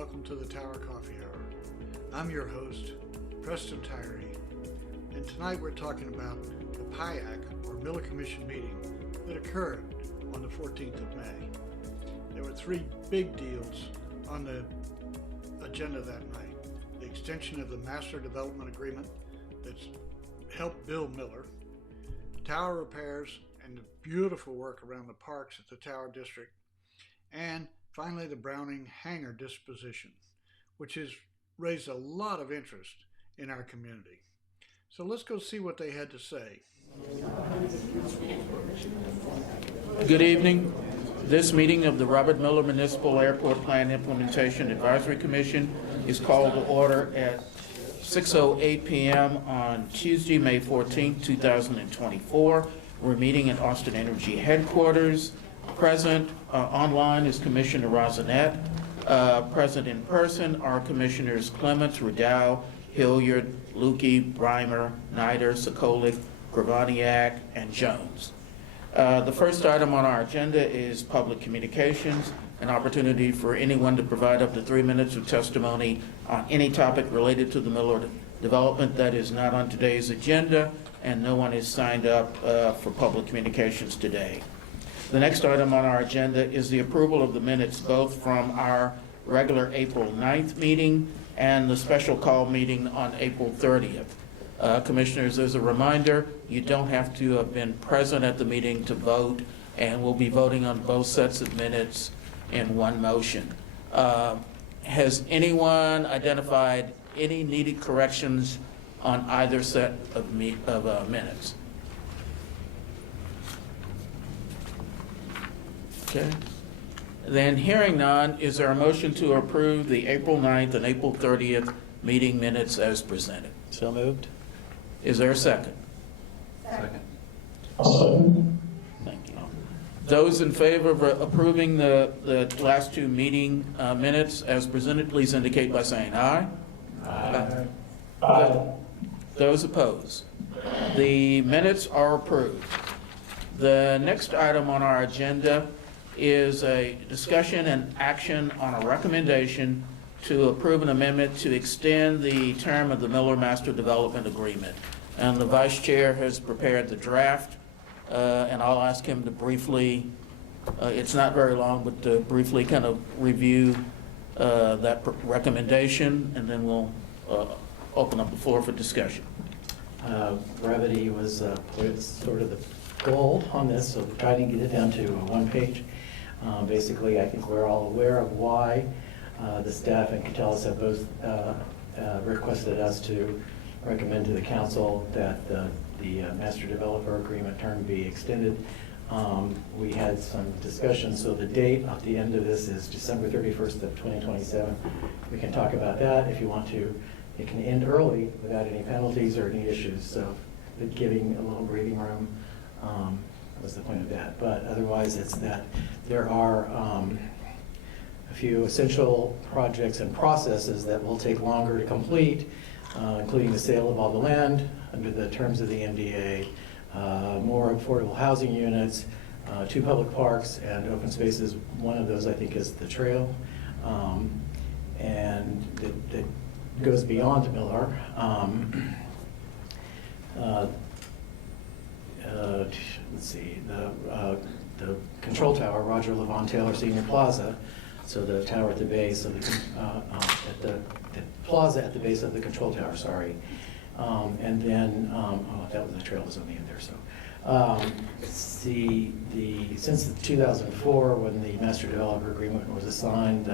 welcome to the Tower Coffee Hour. I'm your host, Preston Tyree, and tonight we're talking about the PIAC, or Mueller Commission meeting, that occurred on the 14th of May. There were three big deals on the agenda that night. The extension of the Master Development Agreement that's helped build Mueller, tower repairs, and the beautiful work around the parks at the Tower District, and finally the Browning Hangar disposition, which has raised a lot of interest in our community. So let's go see what they had to say. Good evening. This meeting of the Robert Mueller Municipal Airport Plan Implementation Advisory Commission is called to order at 6:08 p.m. on Tuesday, May 14, 2024. We're meeting at Austin Energy headquarters. Present online is Commissioner Rosinette. Present in person are Commissioners Clements, Riddell, Hilliard, Lukey, Breimer, Nider, Sokolik, Gravaniak, and Jones. The first item on our agenda is public communications, an opportunity for anyone to provide up to 3 minutes of testimony on any topic related to the Mueller development that is not on today's agenda, and no one is signed up for public communications today. The next item on our agenda is the approval of the minutes both from our regular April 9th meeting and the special call meeting on April 30th. Commissioners, as a reminder, you don't have to have been present at the meeting to vote, and we'll be voting on both sets of minutes in one motion. Has anyone identified any needed corrections on either set of minutes? Okay. Then hearing none, is there a motion to approve the April 9th and April 30th meeting minutes as presented? So moved. Is there a second? Second. Thank you. Those in favor of approving the last two meeting minutes as presented, please indicate by saying aye. Aye. Aye. Those opposed? The minutes are approved. The next item on our agenda is a discussion and action on a recommendation to approve an amendment to extend the term of the Mueller Master Development Agreement. And the Vice Chair has prepared the draft, and I'll ask him to briefly, it's not very long, but to briefly kind of review that recommendation, and then we'll open up the floor for discussion. Brevity was sort of the goal on this, so trying to get it down to one page. Basically, I think we're all aware of why the staff and Catalyst have both requested us to recommend to the council that the master developer agreement term be extended. We had some discussion, so the date at the end of this is December 31st of 2027. We can talk about that if you want to. It can end early without any penalties or any issues, so giving a little breathing room was the point of that. But otherwise, it's that there are a few essential projects and processes that will take longer to complete, including the sale of all the land under the terms of the MDA, more affordable housing units, 2 public parks and open spaces. One of those, I think, is the trail, and that goes beyond Mueller. Let's see, the control tower, Roger Levon Taylor Senior Plaza, so the tower at the base of the plaza at the base of the control tower, sorry. And then, that was the trail was on the end there, so. Since 2004, when the master developer agreement was assigned,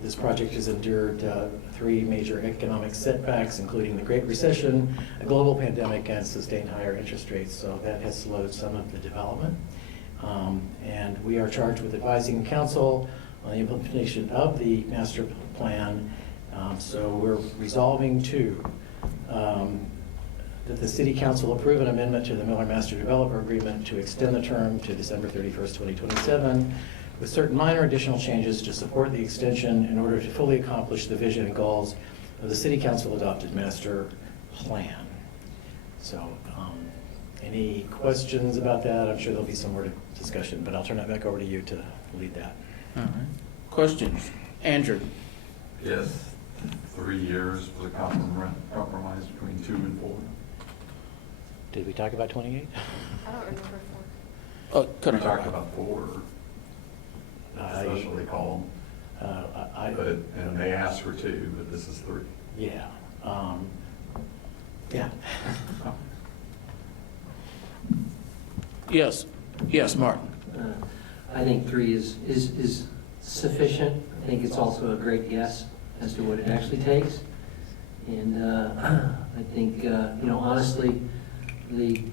this project has endured 3 major economic setbacks, including the Great Recession, a global pandemic, and sustained higher interest rates. So that has slowed some of the development. And we are charged with advising council on the implementation of the master plan. So we're resolving to that the City Council approve an amendment to the Mueller Master Developer Agreement to extend the term to December 31st, 2027, with certain minor additional changes to support the extension in order to fully accomplish the vision and goals of the City Council adopted master plan. So any questions about that? I'm sure there'll be some more discussion, but I'll turn it back over to you to lead that. All right. Questions? Andrew? Yes, 3 years was a compromise between 2 and 4. Did we talk about 28? I don't remember 4. Oh, We talked about 4, especially called, and they asked for 2, but this is 3. Yeah. Yeah. Yes, Martin. I think 3 is sufficient. I think it's also a great guess as to what it actually takes. And I think, honestly, the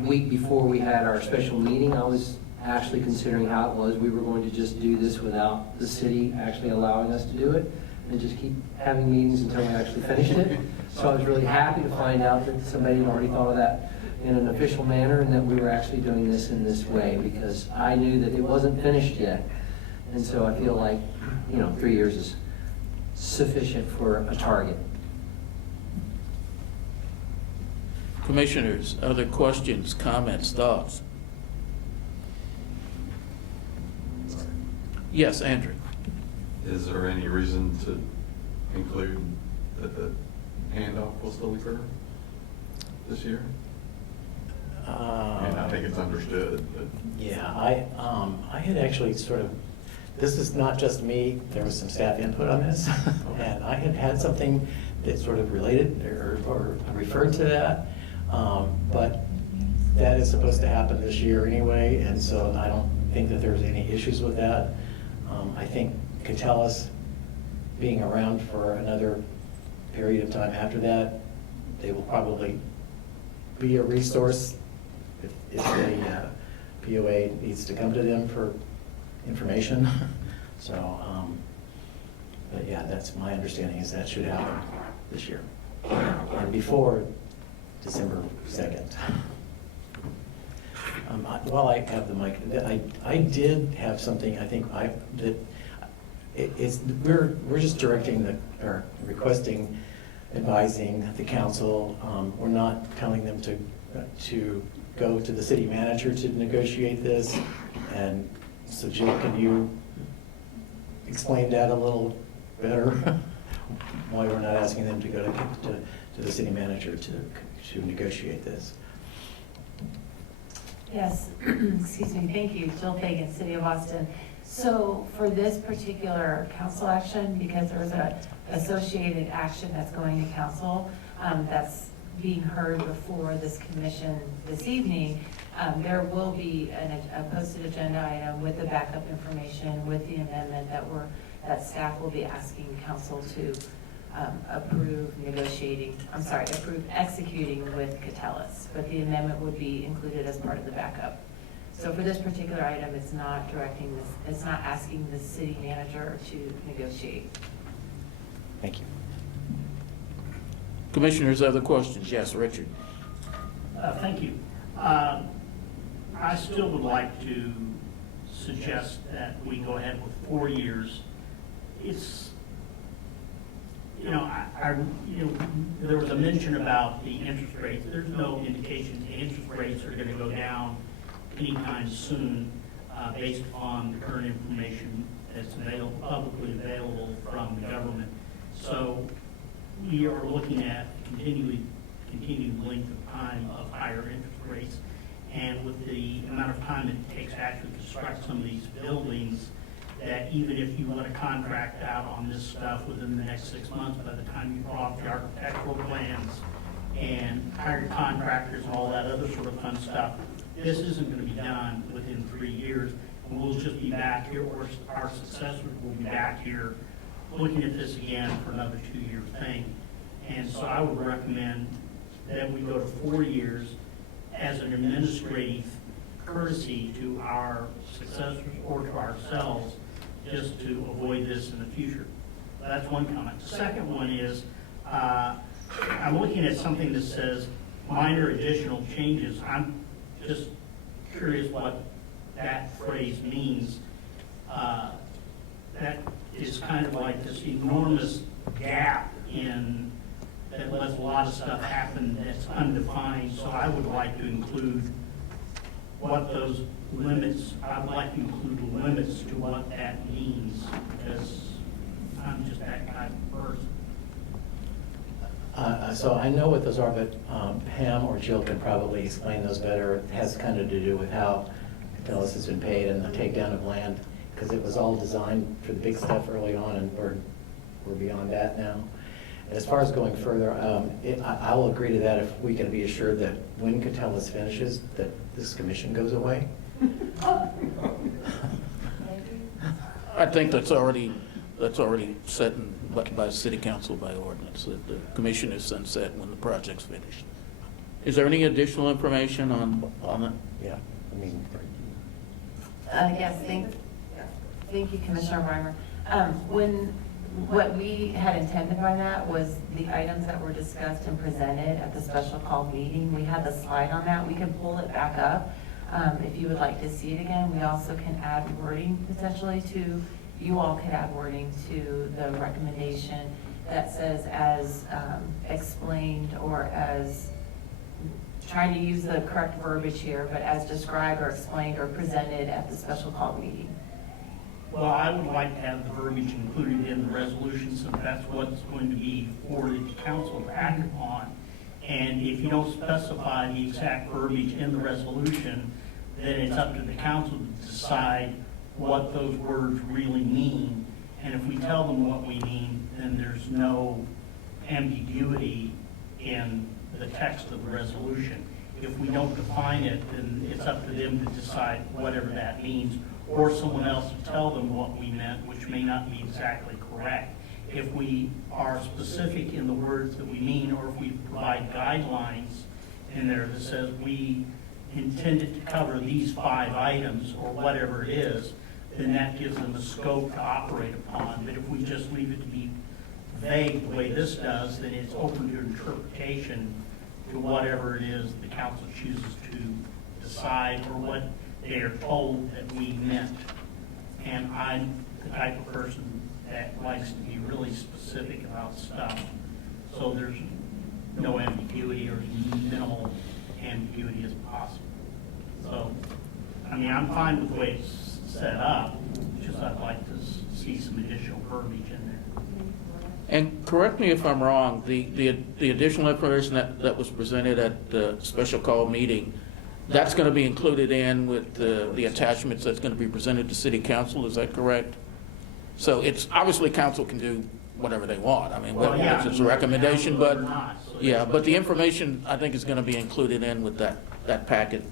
week before we had our special meeting, I was actually considering how it was. We were going to just do this without the city actually allowing us to do it and just keep having meetings until we actually finished it. So I was really happy to find out that somebody had already thought of that in an official manner and that we were actually doing this in this way, because I knew that it wasn't finished yet. And so I feel like, 3 years is sufficient for a target. Commissioners, other questions, comments, thoughts? Yes, Andrew. Is there any reason to include that the handoff will still occur this year? And I think it's understood, but. Yeah, I had actually sort of, this is not just me, there was some staff input on this, and I had something that sort of related or referred to that, but that is supposed to happen this year anyway, and so I don't think that there's any issues with that. I think Catalyst being around for another period of time after that, they will probably be a resource if the POA needs to come to them for information. So, but yeah, that's my understanding, is that should happen this year. And before December 2nd. While I have the mic, I did have something, I think we're just directing or requesting, advising the council. We're not telling them to go to the city manager to negotiate this. And so Jill, can you explain that a little better? Why we're not asking them to go to the city manager to negotiate this? Yes, excuse me, thank you, Jill Fagan, City of Austin. So for this particular council action, because there's a associated action that's going to council, that's being heard before this commission this evening, there will be a posted agenda item with the backup information, with the amendment that staff will be asking council to approve executing with Catalyst, but the amendment would be included as part of the backup. So for this particular item, it's not asking the city manager to negotiate. Thank you. Commissioners, other questions? Yes, Richard. Thank you. I still would like to suggest that we go ahead with 4 years. It's, there was a mention about the interest rates. There's no indication the interest rates are going to go down anytime soon, based on the current information that's publicly available from the government. So we are looking at continued length of time of higher interest rates. And with the amount of time it takes to actually construct some of these buildings, that even if you want to contract out on this stuff within the next 6 months, by the time you draw up the architectural plans and hire contractors and all that other sort of fun stuff, this isn't going to be done within 3 years. And we'll just be back here, or our successors will be back here looking at this again for another 2-year thing. And so I would recommend that we go to 4 years as an administrative courtesy to our successors or to ourselves, just to avoid this in the future. That's one comment. The second one is, I'm looking at something that says minor additional changes. I'm just curious what that phrase means. That is kind of like this enormous gap that lets a lot of stuff happen that's undefined. So I would like to include what those limits, I'd like to include limits to what that means, because So I know what those are, but Pam or Jill can probably explain those better. It has kind of to do with how Phyllis has been paid and the takedown of land, because it was all designed for the big stuff early on, and we're beyond that now. And as far as going further, I will agree to that if we can be assured that when Catellis finishes, that this commission goes away. I think that's already set by city council by ordinance, that the commission is sunset when the project's finished. Is there any additional information on it? Yeah, I mean, Yes, thank you, Commissioner Weimer. What we had intended by that was the items that were discussed and presented at the special call meeting. We had the slide on that. We can pull it back up if you would like to see it again. We also can add wording potentially you all could add wording to the recommendation that says as explained, or as, trying to use the correct verbiage here, but as described or explained or presented at the special call meeting. Well, I would like to have the verbiage included in the resolution, since that's what's going to be forwarded to council to act upon. And if you don't specify the exact verbiage in the resolution, then it's up to the council to decide what those words really mean. And if we tell them what we mean, then there's no ambiguity in the text of the resolution. If we don't define it, then it's up to them to decide whatever that means, or someone else to tell them what we meant, which may not be exactly correct. If we are specific in the words that we mean, or if we provide guidelines in there that says we intended to cover these 5 items, or whatever it is, then that gives them a scope to operate upon. But if we just leave it to be vague the way this does, then it's open to interpretation to whatever it is the council chooses to decide, or what they are told that we meant. And I'm the type of person that likes to be really specific about stuff, so there's no ambiguity, or as minimal ambiguity as possible. So, I mean, I'm fine with the way it's set up, just I'd like to see some additional verbiage in there. And correct me if I'm wrong, the additional information that was presented at the special call meeting, that's going to be included in with the attachments that's going to be presented to city council, is that correct? So it's, obviously council can do whatever they want. I mean, Well, yeah, it's a recommendation, but, or not, so yeah, but the information, I think, is going to be included in with that packet.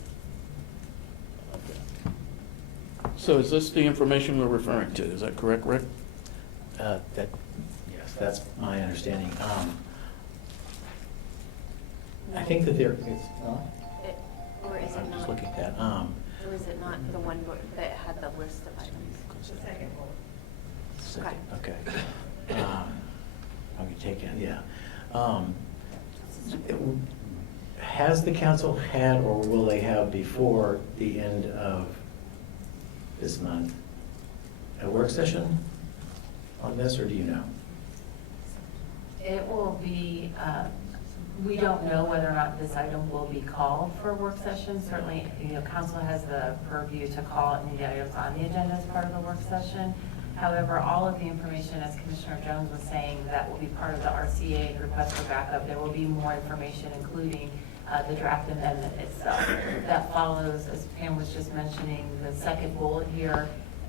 So is this the information we're referring to? Is that correct, Rick? Yes, that's my understanding. I think that there is, Or is it I'm just not, looking at that. or is it not the one that had the list of items? Second, okay. I'm taking, yeah. Has the council had, or will they have before the end of this month, a work session on this, or do you know? It will be, we don't know whether or not this item will be called for a work session. Certainly, council has the purview to call any items on the agenda as part of the work session. However, all of the information, as Commissioner Jones was saying, that will be part of the RCA and request for backup. There will be more information, including the draft amendment itself. That follows, as Pam was just mentioning, the second bullet here,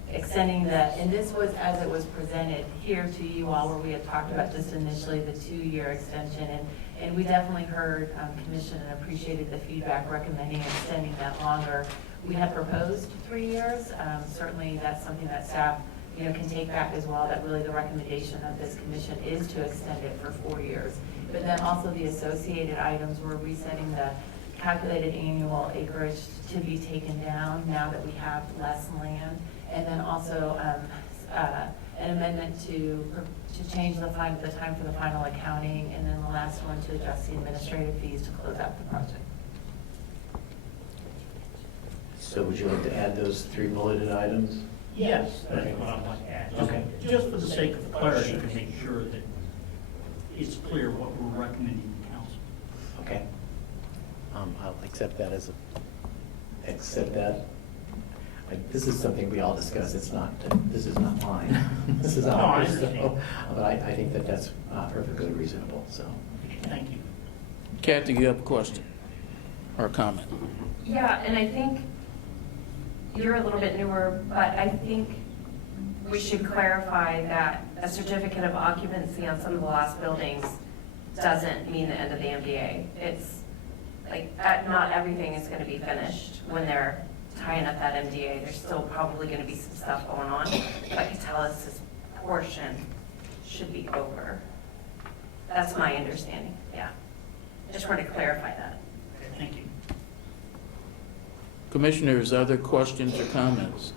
extending and this was as it was presented here to you all, where we had talked about just initially the 2-year extension. And we definitely heard commission and appreciated the feedback recommending extending that longer. We had proposed 3 years. Certainly that's something that staff can take back as well, that really the recommendation of this commission is to extend it for 4 years. But then also the associated items, we're resetting the calculated annual acreage to be taken down now that we have less land. And then also an amendment to change the time for the final accounting, and then the last one to adjust the administrative fees to close out the project. So would you like to add those 3 bulleted items? Yes, that's what I'd like to add. Okay. Just for the sake of clarity, to make sure that it's clear what we're recommending to council. Okay. I'll accept that accept that. This is something we all discuss. This is not mine. This is No, I ours. understand. But I think that that's perfectly reasonable, so. Thank you. Kathy, you have a question or a comment? Yeah, and I think you're a little bit newer, but I think we should clarify that a certificate of occupancy on some of the last buildings doesn't mean the end of the MDA. It's like, not everything is gonna be finished when they're tying up that MDA. There's still probably gonna be some stuff going on, but Catalys's portion should be over. That's my understanding, yeah. Just wanted to clarify that. Okay, thank you. Commissioners, other questions or comments?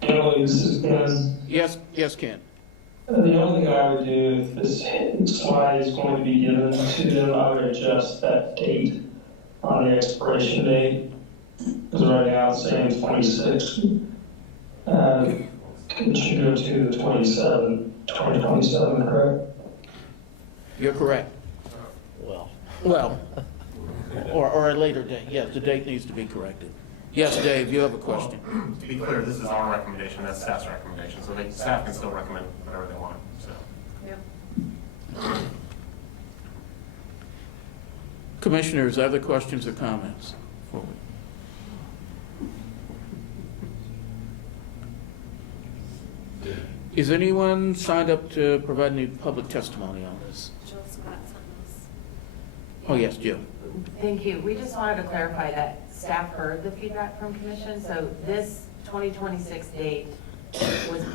This is Ken. Yes, Ken. The only thing I would do if this slide is going to be given to them, I would adjust that date on the expiration date. Because right now it's saying 26. It should go to the 2027, correct? You're correct. Well, or a later date. Yes, the date needs to be corrected. Yes, Dave, you have a question. To be clear, this is our recommendation, that's staff's recommendation, so staff can still recommend whatever they want, so. Yep. Commissioners, other questions or comments? Is anyone signed up to provide any public testimony on this? Jill's got something else. Oh, yes, Jill. Thank you. We just wanted to clarify that staff heard the feedback from commission, so this 2026 date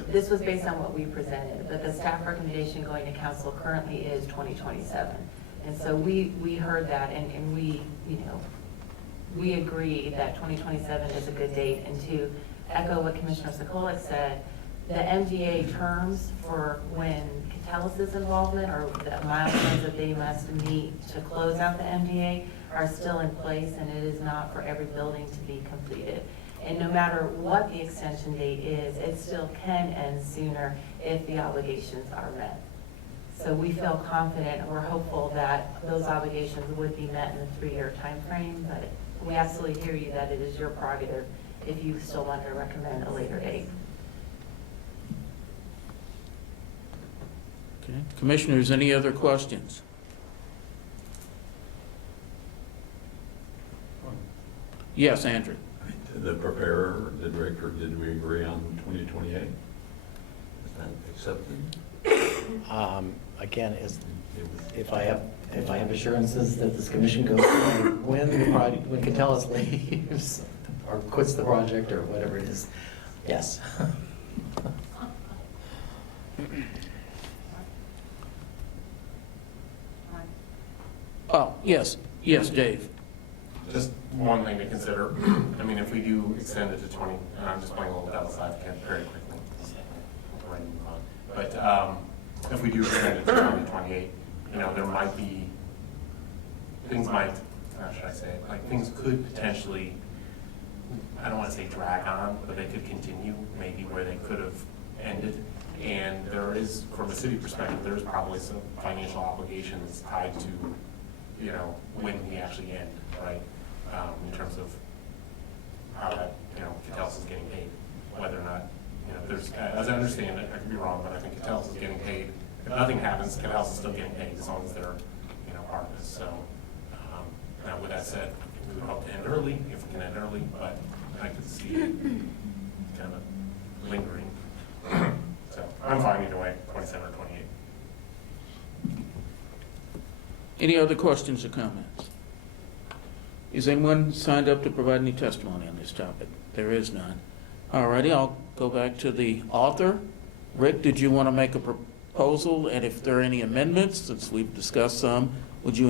this was based on what we presented, but the staff recommendation going to council currently is 2027. And so we heard that and we, we agree that 2027 is a good date. And to echo what Commissioner Sikolik said, the MDA terms for when Catalys's involvement or the milestones that they must meet to close out the MDA are still in place, and it is not for every building to be completed. And no matter what the extension date is, it still can end sooner if the obligations are met. So we feel confident and we're hopeful that those obligations would be met in the 3-year time frame, but we absolutely hear you that it is your prerogative if you still want to recommend a later date. Okay. Commissioners, any other questions? Yes, Andrew. The preparer, did we agree on 2028? Is that accepted? Again, if I have assurances that this commission goes through when Catalyst leaves or quits the project or whatever it is, yes. Oh, yes, Dave. Just one thing to consider, I mean, if we do extend it to 20, and I'm just playing a little devil's advocate very quickly, but if we do extend it to 2028, there might be, things might, how should I say it, like things could potentially, I don't want to say drag on, but they could continue maybe where they could have ended. And there is, from a city perspective, there's probably some financial obligations tied to, when we actually end, right? In terms of how that, Catalyst is getting paid, whether or not, there's, as I understand it, I could be wrong, but I think Catalyst is getting paid. If nothing happens, Catalyst is still getting paid as long as they're, part of this. So, now with that said, we would hope to end early, if we can end early, but I could see it kind of lingering. So, I'm fine either way, 27 or 28. Any other questions or comments? Is anyone signed up to provide any testimony on this topic? There is none. All righty, I'll go back to the author. Rick, did you want to make a proposal? And if there are any amendments, since we've discussed some, would you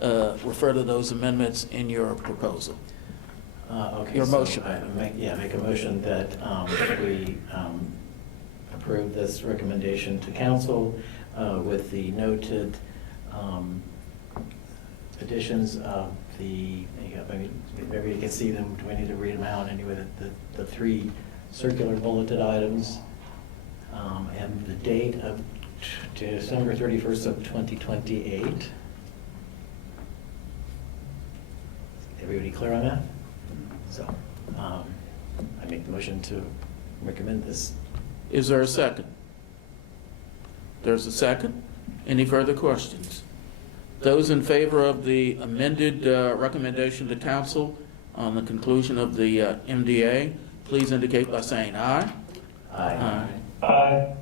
refer to those amendments in your proposal? Okay. Your motion. Make a motion that we approve this recommendation to council with the noted additions of maybe you can see them. Do we need to read them out anyway? The 3 circular bulleted items and the date of December 31st of 2028. Everybody clear on that? So I make the motion to recommend this. Is there a second? There's a second. Any further questions? Those in favor of the amended recommendation to council on the conclusion of the MDA, please indicate by saying aye. Aye. Aye.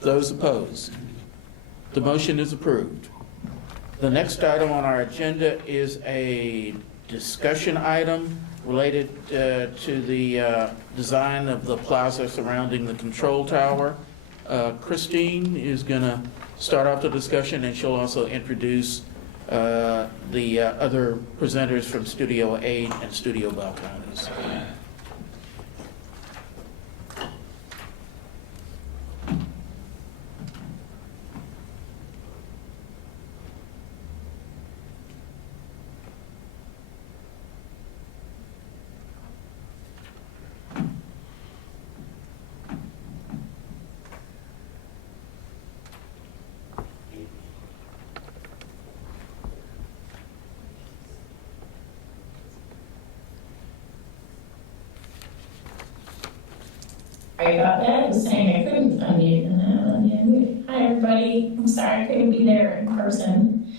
Those opposed? The motion is approved. The next item on our agenda is a discussion item related to the design of the plaza surrounding the control tower. Christine is going to start off the discussion, and she'll also introduce the other presenters from Studio 8 and Studio Balcones. Sorry about that. It was saying I couldn't unmute and then I unmuted. Hi, everybody. I'm sorry I couldn't be there in person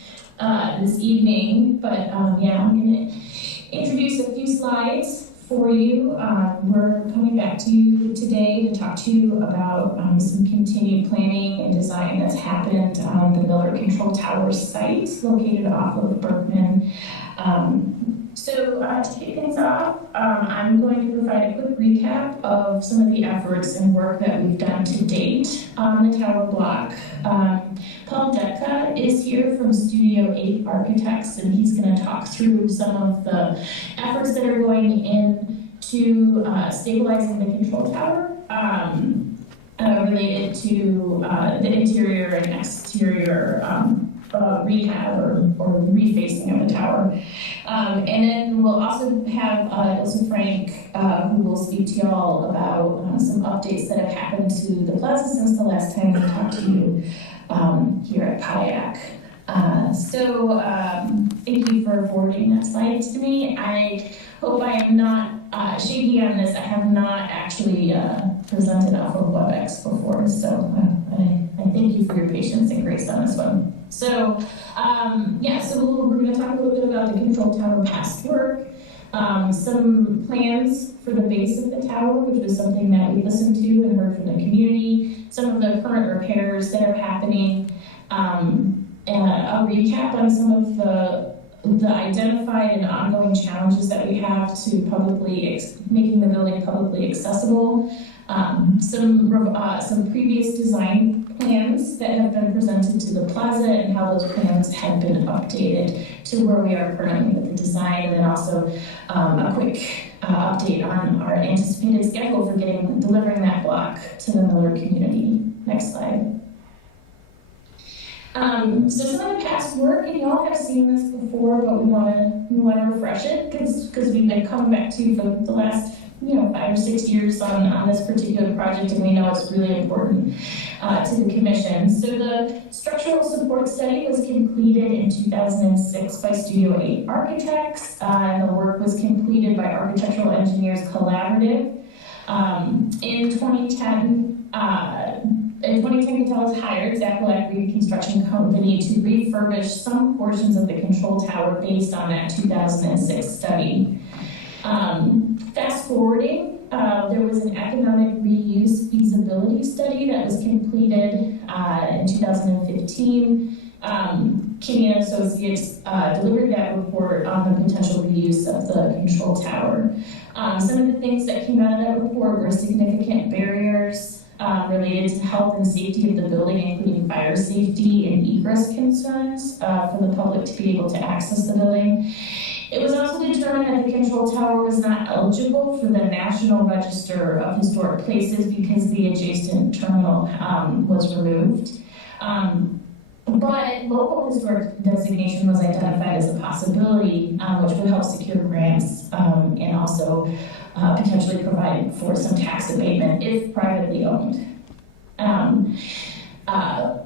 this evening, but yeah, I'm going to introduce a few slides for you. We're coming back to you today to talk to you about some continued planning and design that's happened on the Mueller Control Tower site located off of Berkman. So to kick things off, I'm going to provide a quick recap of some of the efforts and work that we've done to date on the tower block. Paul Detka is here from Studio 8 Architects, and he's going to talk through some of the efforts that are going into stabilizing the control tower related to the interior and exterior rehab or refacing of the tower. And then we'll also have Ilse Frank, who will speak to y'all about some updates that have happened to the plaza since the last time we talked to you here at PIAC. So thank you for forwarding that slide to me. I hope I am not shady on this. I have not actually presented off of WebEx before, so I thank you for your patience and grace on this one. So, so we're going to talk a little bit about the control tower past work, some plans for the base of the tower, which was something that we listened to and heard from the community, some of the current repairs that are happening, and a recap on some of the identified and ongoing challenges that we have to making the building publicly accessible, some previous design plans that have been presented to the plaza and how those plans have been updated to where we are currently with the design, and then also a quick update on our anticipated schedule for delivering that block to the Mueller community. Next slide. So some of the past work, and you all have seen this before, but we want to refresh it because we've been coming back to you for the last 5 or 6 years on this particular project, and we know it's really important to the commission. So the structural support study was completed in 2006 by Studio 8 Architects, and the work was completed by Architectural Engineers Collaborative. In 2010, Cattell hired Zach Black Construction Company to refurbish some portions of the control tower based on that 2006 study. Fast forwarding, there was an economic reuse feasibility study that was completed in 2015. Kinney and Associates delivered that report on the potential reuse of the control tower. Some of the things that came out of that report were significant barriers related to health and safety of the building, including fire safety and egress concerns for the public to be able to access the building. It was also determined that the control tower was not eligible for the National Register of Historic Places because the adjacent terminal was removed. But local historic designation was identified as a possibility, which would help secure grants and also potentially provide for some tax abatement if privately owned.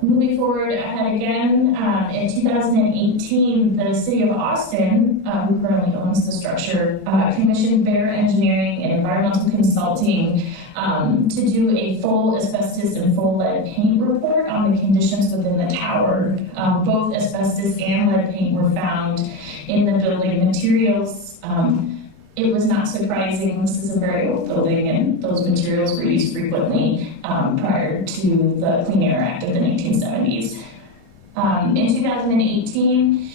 Moving forward ahead again, in 2018, the city of Austin, who currently owns the structure, commissioned Bear Engineering and Environmental Consulting to do a full asbestos and full lead paint report on the conditions within the tower. Both asbestos and lead paint were found in the building materials. It was not surprising. This is a very old building, and those materials were used frequently prior to the Clean Air Act of the 1970s. In 2018,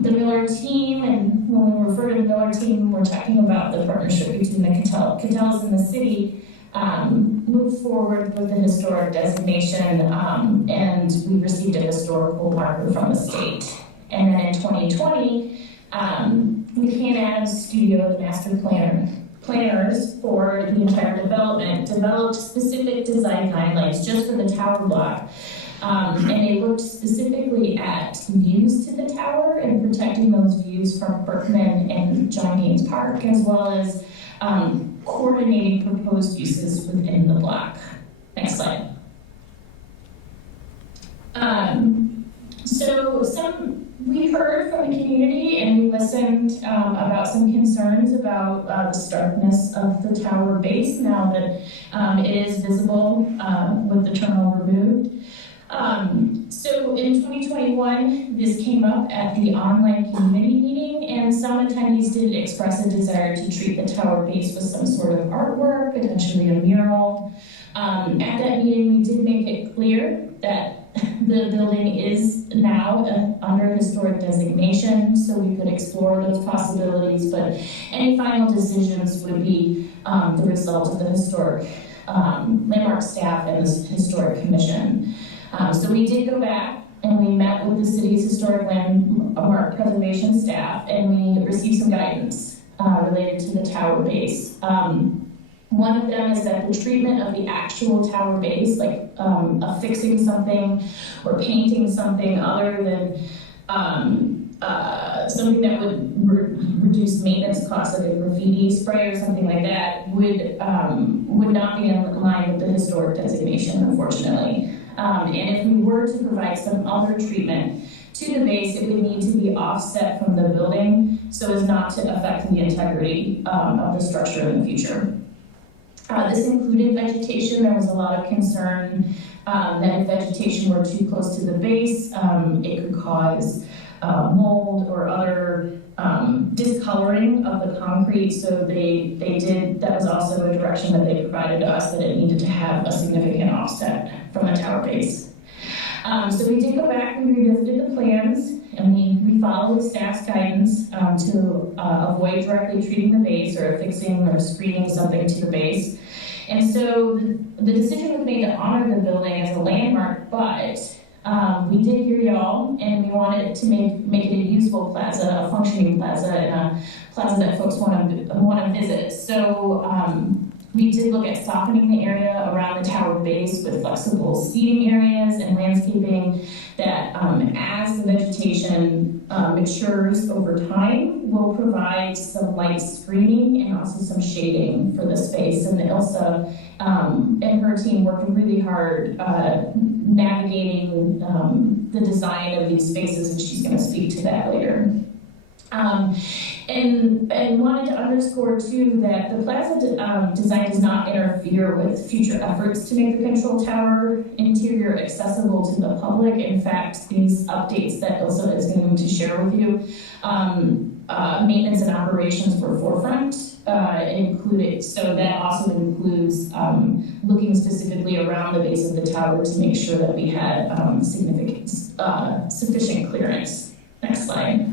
the Mueller team, and when we refer to the Mueller team, we're talking about the partnership between the Cattells and the city, moved forward with the historic designation, and we received a historical marker from the state. And then in 2020, Tyree and I've studio, the master planners for the entire development, developed specific design guidelines just for the tower block. And they looked specifically at views to the tower and protecting those views from Berkman and John Gaines Park, as well as coordinating proposed uses within the block. Next slide. We heard from the community and we listened about some concerns about the starkness of the tower base now that it is visible with the terminal removed. So in 2021, this came up at the online community meeting, and some attendees did express a desire to treat the tower base with some sort of artwork, potentially a mural. At that meeting, we did make it clear that the building is now under historic designation, so we could explore those possibilities, but any final decisions would be the result of the historic landmark staff and the historic commission. So we did go back and we met with the city's historic landmark preservation staff, and we received some guidance related to the tower base. One of them is that the treatment of the actual tower base, like affixing something or painting something other than something that would reduce maintenance costs, like a graffiti spray or something like that, would not be in line with the historic designation, unfortunately. And if we were to provide some other treatment to the base, it would need to be offset from the building so as not to affect the integrity of the structure in the future. This included vegetation. There was a lot of concern that if vegetation were too close to the base, it could cause mold or other discoloring of the concrete. So that was also a direction that they provided to us, that it needed to have a significant offset from the tower base. So we did go back and revisited the plans, and we followed staff's guidance to avoid directly treating the base or affixing or screening something to the base. And so the decision was made to honor the building as a landmark, but we did hear y'all, and we wanted to make it a usable plaza, a functioning plaza, and a plaza that folks want to visit. So we did look at softening the area around the tower base with flexible seating areas and landscaping that, as the vegetation matures over time, will provide some light screening and also some shading for the space. And Ilsa and her team worked really hard navigating the design of these spaces, and she's going to speak to that later. And wanted to underscore too that the plaza design does not interfere with future efforts to make the control tower interior accessible to the public. In fact, these updates that Ilsa is going to share with you, maintenance and operations for forefront included. So that also includes looking specifically around the base of the tower to make sure that we had sufficient clearance. Next slide.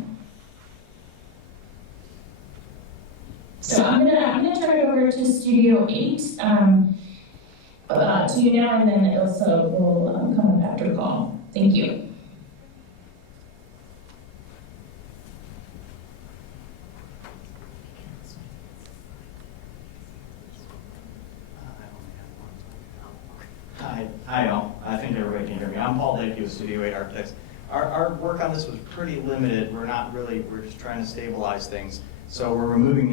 So I'm gonna turn it over to Studio 8 to you now, and then Ilsa will come up after call. Thank you. Hi all. I think everybody can hear me. I'm Paul Dickey with Studio 8 Architects. Our work on this was pretty limited. We're just trying to stabilize things. So we're removing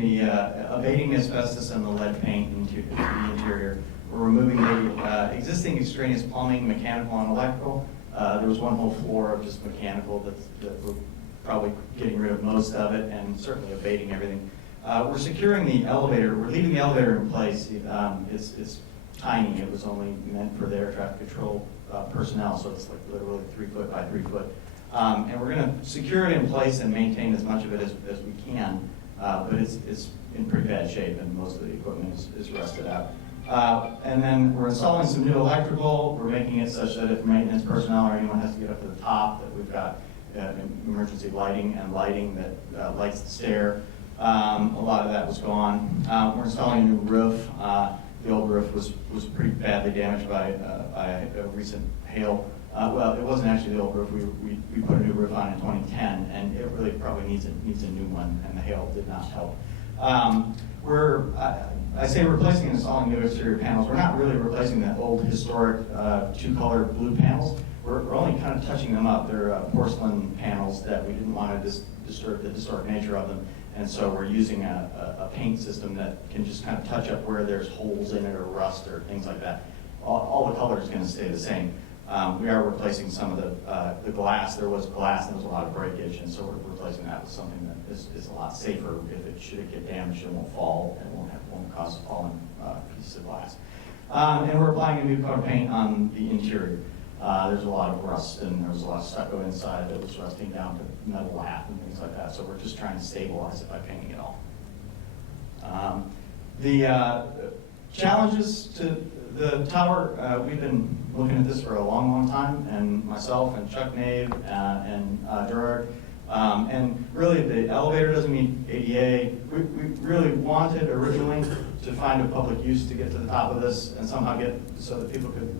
abating the asbestos and the lead paint into the interior. We're we're removing the existing extraneous plumbing, mechanical, and electrical. There was one whole floor of just mechanical that we're probably getting rid of most of it and certainly abating everything. We're securing the elevator. We're leaving the elevator in place. It's tiny. It was only meant for the air traffic control personnel, so it's like literally 3 foot by 3 foot. And we're going to secure it in place and maintain as much of it as we can, but it's in pretty bad shape, and most of the equipment is rusted out. And then we're installing some new electrical. We're making it such that if maintenance personnel or anyone has to get up to the top, that we've got emergency lighting and lighting that lights the stair. A lot of that was gone. We're installing a new roof. The old roof was pretty badly damaged by a recent hail. Well, it wasn't actually the old roof. We put a new roof on in 2010, and it really probably needs a new one, and the hail did not help. I say replacing and installing new exterior panels. We're not really replacing the old historic two-color blue panels. We're only kind of touching them up. They're porcelain panels that we didn't want to disturb the historic nature of them. And so we're using a paint system that can just kind of touch up where there's holes in it or rust or things like that. All the color is going to stay the same. We are replacing some of the glass. There was glass, there was a lot of breakage, and so we're replacing that with something that is a lot safer. If it should get damaged, it won't fall and won't cause falling pieces of glass. And we're applying a new coat of paint on the interior. There's a lot of rust, and there was a lot of stucco inside that was rusting down to metal lath and things like that. So we're just trying to stabilize it by painting it all. The challenges to the tower, we've been looking at this for a long, long time, and myself and Chuck Nave and Gerard. And really, the elevator doesn't meet ADA. We really wanted originally to find a public use to get to the top of this and somehow get so that people could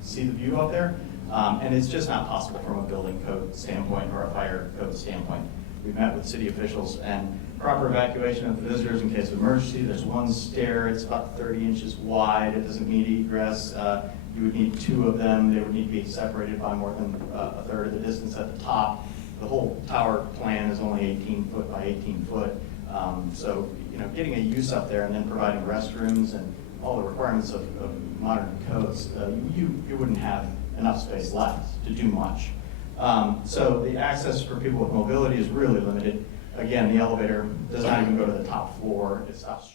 see the view up there. And it's just not possible from a building code standpoint or a fire code standpoint. We've met with city officials, and proper evacuation of the visitors in case of emergency. There's one stair, it's about 30 inches wide. It doesn't meet egress. You would need 2 of them. They would need to be separated by more than a third of the distance at the top. The whole tower plan is only 18 foot by 18 foot. So, getting a use up there and then providing restrooms and all the requirements of modern codes, you wouldn't have enough space left to do much. So the access for people with mobility is really limited. Again, the elevator does not even go to the top floor. It stops short.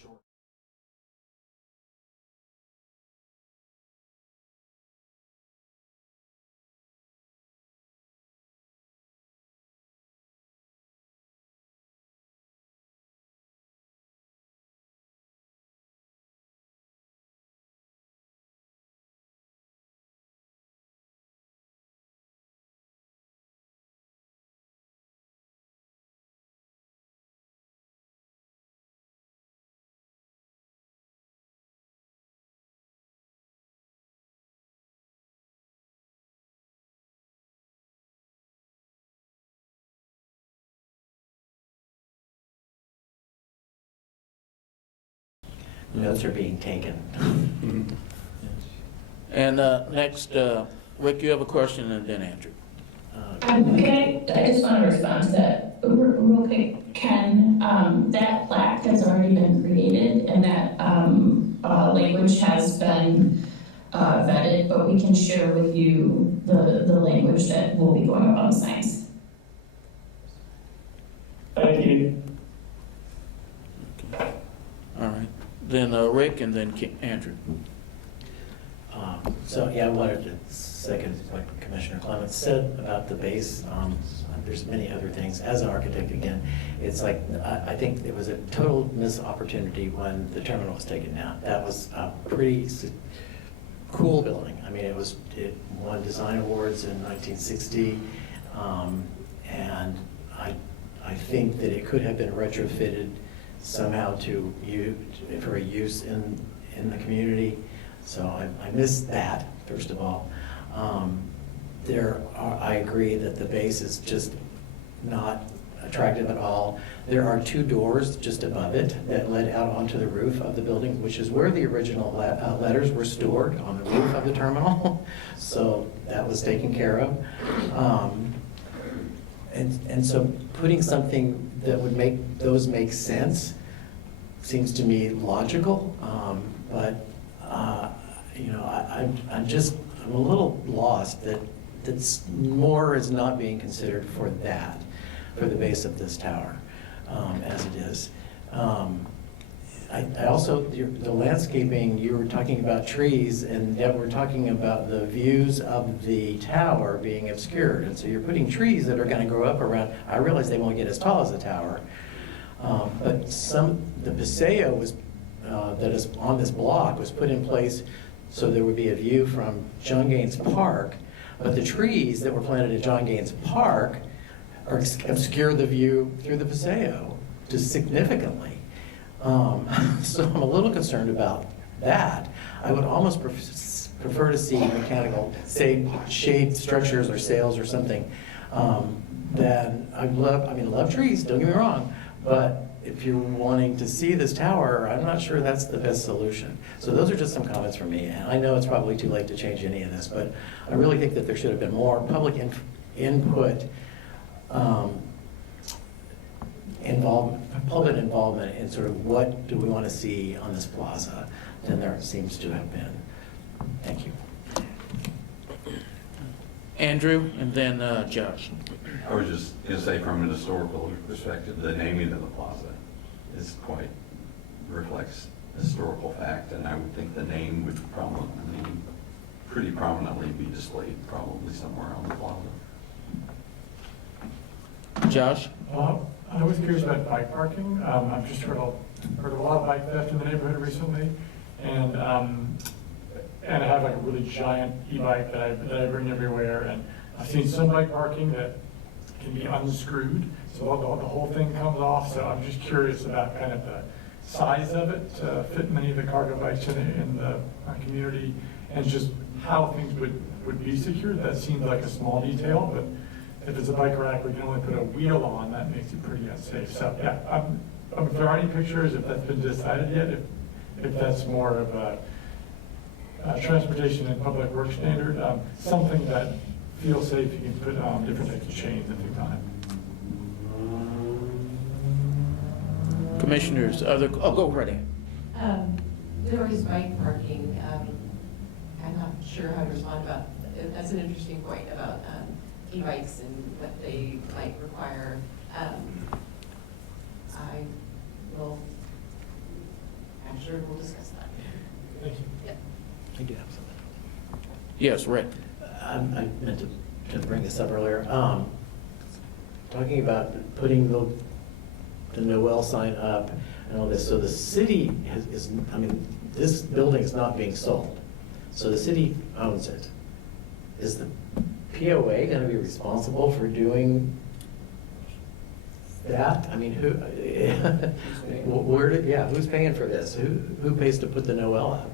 Notes are being taken. And next, Rick, you have a question, and then Andrew. I just want to respond to that real quick. Ken, that plaque has already been created, and that language has been vetted, but we can share with you the language that will be going up on the signs. Thank you. All right. Then Rick, and then Andrew. So yeah, I wanted to second what Commissioner Clements said about the base. There's many other things. As an architect, again, it's like, I think it was a total missed opportunity when the terminal was taken down. That was a pretty cool building. I mean, it won design awards in 1960, and I think that it could have been retrofitted somehow for a use in the community. So I missed that, first of all. I agree that the base is just not attractive at all. There are 2 doors just above it that led out onto the roof of the building, which is where the original letters were stored, on the roof of the terminal. So that was taken care of. And so putting something that would make those make sense seems to me logical, but I'm a little lost that more is not being considered for the base of this tower, as it is. I also, the landscaping, you were talking about trees, and yet we're talking about the views of the tower being obscured. And so you're putting trees that are gonna grow up around, I realize they won't get as tall as the tower, but the paseo was, that is on this block was put in place so there would be a view from John Gaines Park, but the trees that were planted at John Gaines Park obscure the view through the paseo just significantly. So I'm a little concerned about that. I would almost prefer to see mechanical, say, shade structures or sails or something. Then I love trees, don't get me wrong, but if you're wanting to see this tower, I'm not sure that's the best solution. So those are just some comments from me, and I know it's probably too late to change any of this, but I really think that there should have been more public input, public involvement in sort of what do we want to see on this plaza than there seems to have been. Thank you. Andrew, and then Josh. I was just going to say, from an historical perspective, the naming of the plaza is reflects historical fact, and I would think the name would pretty prominently be displayed probably somewhere on the plaza. Josh? I was curious about bike parking. I've just heard of a lot of bike theft in the neighborhood recently, and I have like a really giant e-bike that I bring everywhere, and I've seen some bike parking that can be unscrewed, so the whole thing comes off. So I'm just curious about kind of the size of it to fit many of the cargo bikes in the community, and just how things would be secured. That seems like a small detail, but if it's a bike rack, we can only put a wheel on, that makes it pretty unsafe. So yeah, if there are any pictures, if that's been decided yet, if that's more of a transportation and public works standard, something that feels safe, you can put different types of chains and things on it. Commissioners, go right ahead. There is bike parking. I'm not sure how to respond about, that's an interesting point about e-bikes and what they might require. I'm sure we'll discuss that. Thank you. Yep. I do have something. Yes, Rick. I meant to bring this up earlier. Talking about putting the Noel sign up and all this. So the city this building is not being sold. So the city owns it. Is the POA going to be responsible for doing that? I mean, who's paying for this? Who pays to put the Noel up?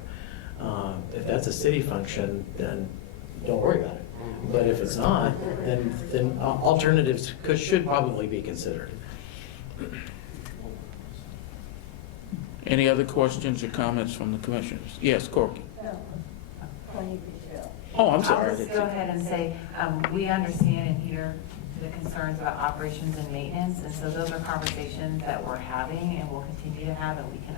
If that's a city function, then don't worry about it. But if it's not, then alternatives should probably be considered. Any other questions or comments from the commissioners? Yes, Corky. Oh, I'm sorry. I'll just go ahead and say, we understand and hear the concerns about operations and maintenance, and so those are conversations that we're having and we'll continue to have, and we can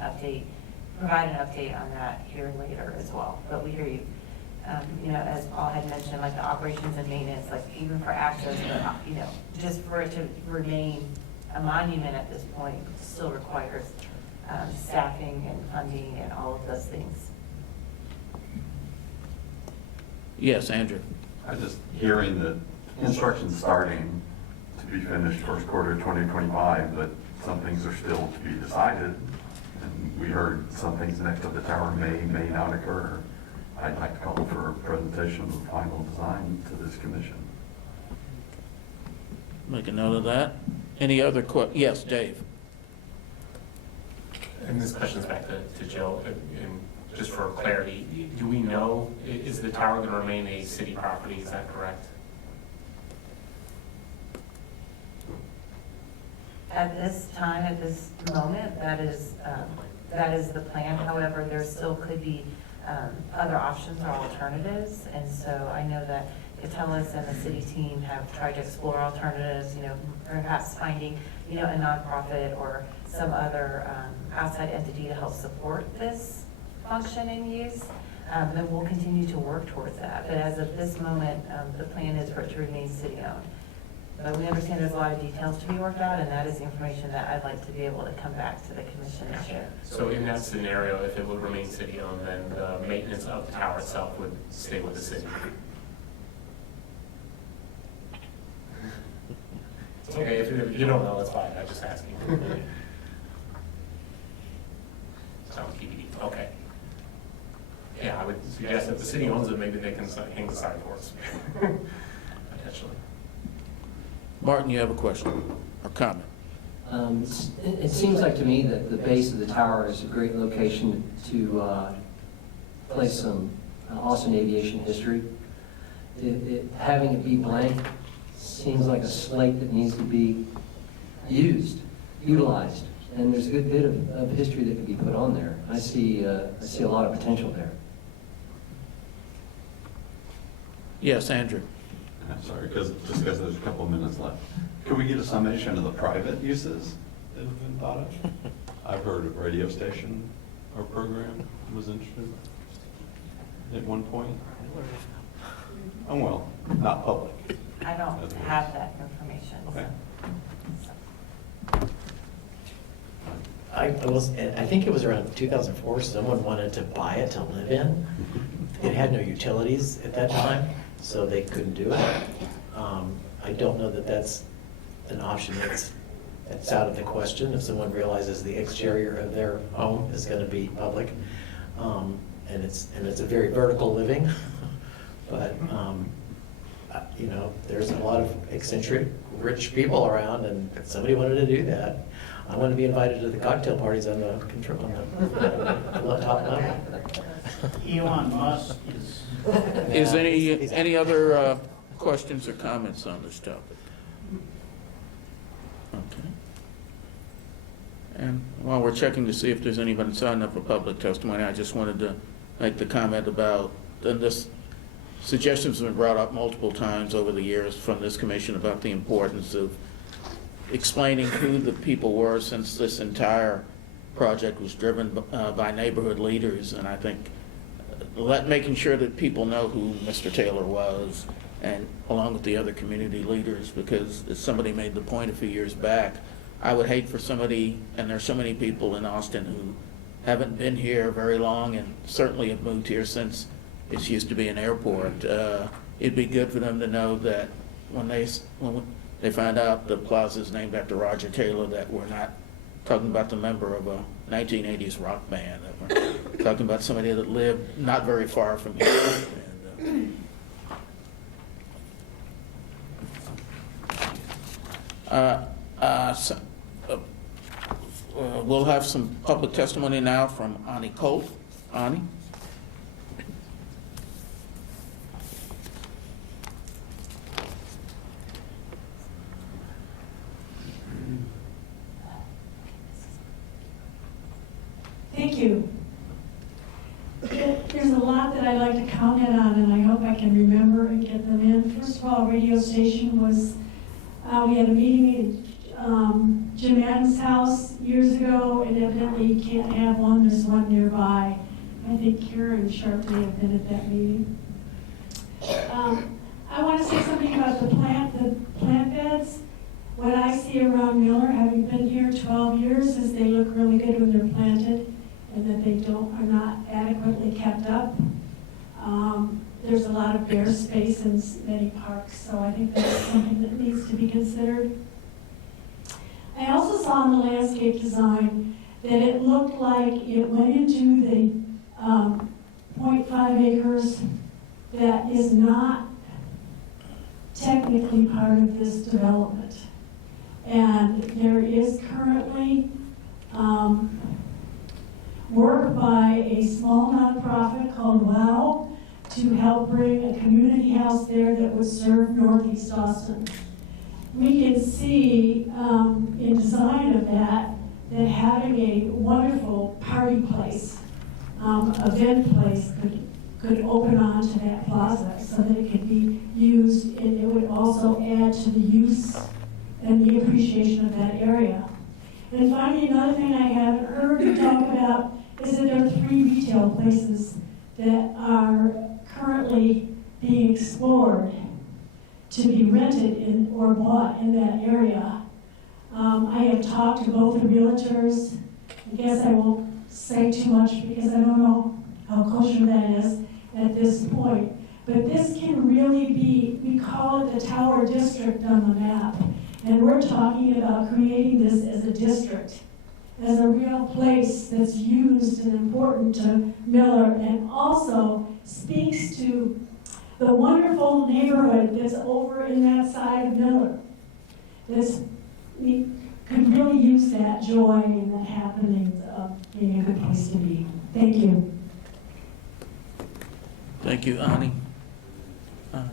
provide an update on that here later as well. But we hear you. As Paul had mentioned, like the operations and maintenance, like even for access, but, just for it to remain a monument at this point still requires staffing and funding and all of those things. Yes, Andrew. I just hearing that construction starting to be finished first quarter 2025, but some things are still to be decided. And we heard some things next to the tower may not occur. I'd like to call for a presentation of the final design to this commission. Make a note of that. Any other yes, Dave. And this question is back to Jill. And just for clarity, do we know, is the tower going to remain a city property? Is that correct? At this time, at this moment, that is the plan. However, there still could be other options or alternatives. And so I know that Catellus and the city team have tried to explore alternatives, perhaps finding, a nonprofit or some other outside entity to help support this function and use. then we'll continue to work towards that. But as of this moment, the plan is for it to remain city-owned. But we understand there's a lot of details to be worked out, and that is information that I'd like to be able to come back to the commission and share. So in that scenario, if it would remain city-owned, then the maintenance of the tower itself would stay with the city? It's okay, if you don't know, that's fine, I'm just asking. Sounds TBD, okay. Yeah, I would suggest if the city owns it, maybe they can hang the sign for us, potentially. Martin, you have a question or comment? It seems like to me that the base of the tower is a great location to place some Austin aviation history. Having it be blank seems like a slate that needs to be utilized, and there's a good bit of history that could be put on there. I see a lot of potential there. Yes, Andrew. I'm sorry, because there's a couple of minutes left. Could we get a summation of the private uses that have been thought of? I've heard of radio station or program was interested at one point. Oh, well, not public. I don't have that information. Okay. I think it was around 2004, someone wanted to buy it to live in. It had no utilities at that time, so they couldn't do it. I don't know that that's an option that's out of the question if someone realizes the exterior of their home is going to be public. And it's a very vertical living, but you know, there's a lot of eccentric, rich people around, and if somebody wanted to do that, I want to be invited to the cocktail parties on the top level. Elon Musk Is any other questions or comments on this topic? Okay. And while we're checking to see if there's anybody signed up for public testimony, I just wanted to make the comment about, and this suggestions have been brought up multiple times over the years from this commission about the importance of explaining who the people were, since this entire project was driven by neighborhood leaders, and I think making sure that people know who Mr. Taylor was, and along with the other community leaders, because as somebody made the point a few years back, I would hate for somebody, and there's so many people in Austin who haven't been here very long and certainly have moved here since it used to be an airport. It'd be good for them to know that when they find out the plaza is named after Roger Taylor, that we're not talking about the member of a 1980s rock band, that we're talking about somebody that lived not very far from here. We'll have some public testimony now from Ani Colt. Ani? Thank you. There's a lot that I'd like to comment on, and I hope I can remember and get them in. First of all, radio station was, we had a meeting at Jim Adams' house years ago, and evidently you can't have one. There's one nearby. I think Karen Sharp may have been at that meeting. I want to say something about the plant beds. What I see around Mueller, having been here 12 years, is they look really good when they're planted, and that they are not adequately kept up. There's a lot of bare space in many parks, so I think that's something that needs to be considered. I also saw in the landscape design that it looked like it went into the 0.5 acres that is not technically part of this development. And there is currently work by a small nonprofit called WAAO to help bring a community house there that would serve Northeast Austin. We can see in design of that having a wonderful party place, event place could open onto that plaza so that it could be used, and it would also add to the use and the appreciation of that area. And finally, another thing I haven't heard you talk about is that there are 3 retail places that are currently being explored to be rented in or bought in that area. I have talked to both the realtors. I guess I won't say too much because I don't know how kosher that is at this point. But this can really be, we call it the Tower District on the map. And we're talking about creating this as a district, as a real place that's used and important to Mueller, and also speaks to the wonderful neighborhood that's over in that side of Mueller. We could really use that joy and that happening of being a good place to be. Thank you. Thank you, Ani. All right.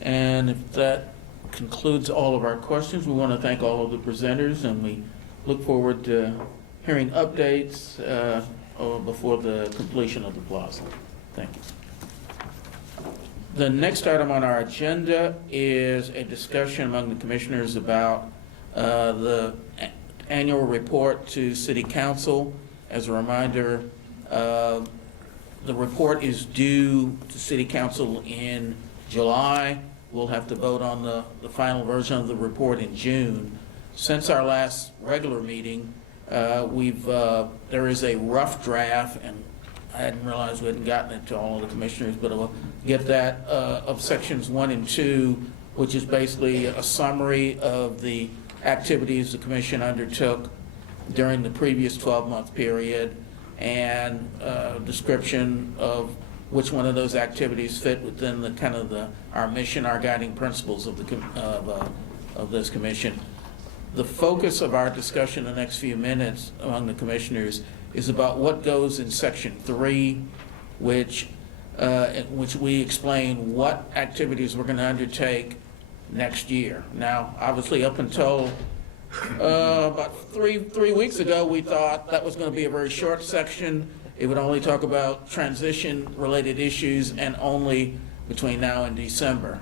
And if that concludes all of our questions, we want to thank all of the presenters, and we look forward to hearing updates before the completion of the plaza. Thank you. The next item on our agenda is a discussion among the commissioners about the annual report to City Council. As a reminder, the report is due to City Council in July. We'll have to vote on the final version of the report in June. Since our last regular meeting, there is a rough draft, and I hadn't realized we hadn't gotten it to all of the commissioners, but we'll get that of sections 1 and 2, which is basically a summary of the activities the commission undertook during the previous 12-month period, and a description of which one of those activities fit within the kind of our mission, our guiding principles of this commission. The focus of our discussion in the next few minutes among the commissioners is about what goes in section 3, which we explain what activities we're going to undertake next year. Now, obviously, up until about three weeks ago, we thought that was going to be a very short section. It would only talk about transition-related issues, and only between now and December.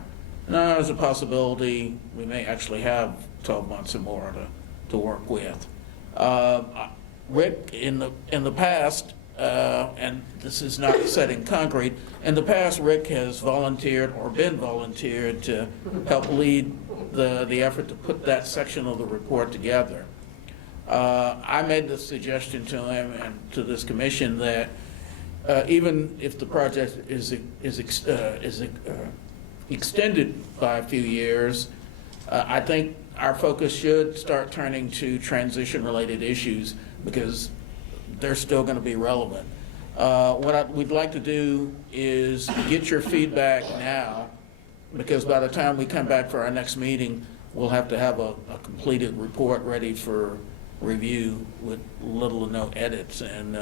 Now, there's a possibility we may actually have 12 months or more to work with. Rick, in the past, and this is not set in concrete, in the past, Rick has volunteered or been volunteered to help lead the effort to put that section of the report together. I made the suggestion to him and to this commission that even if the project is extended by a few years, I think our focus should start turning to transition-related issues, because they're still going to be relevant. What we'd like to do is get your feedback now, because by the time we come back for our next meeting, we'll have to have a completed report ready for review with little or no edits. And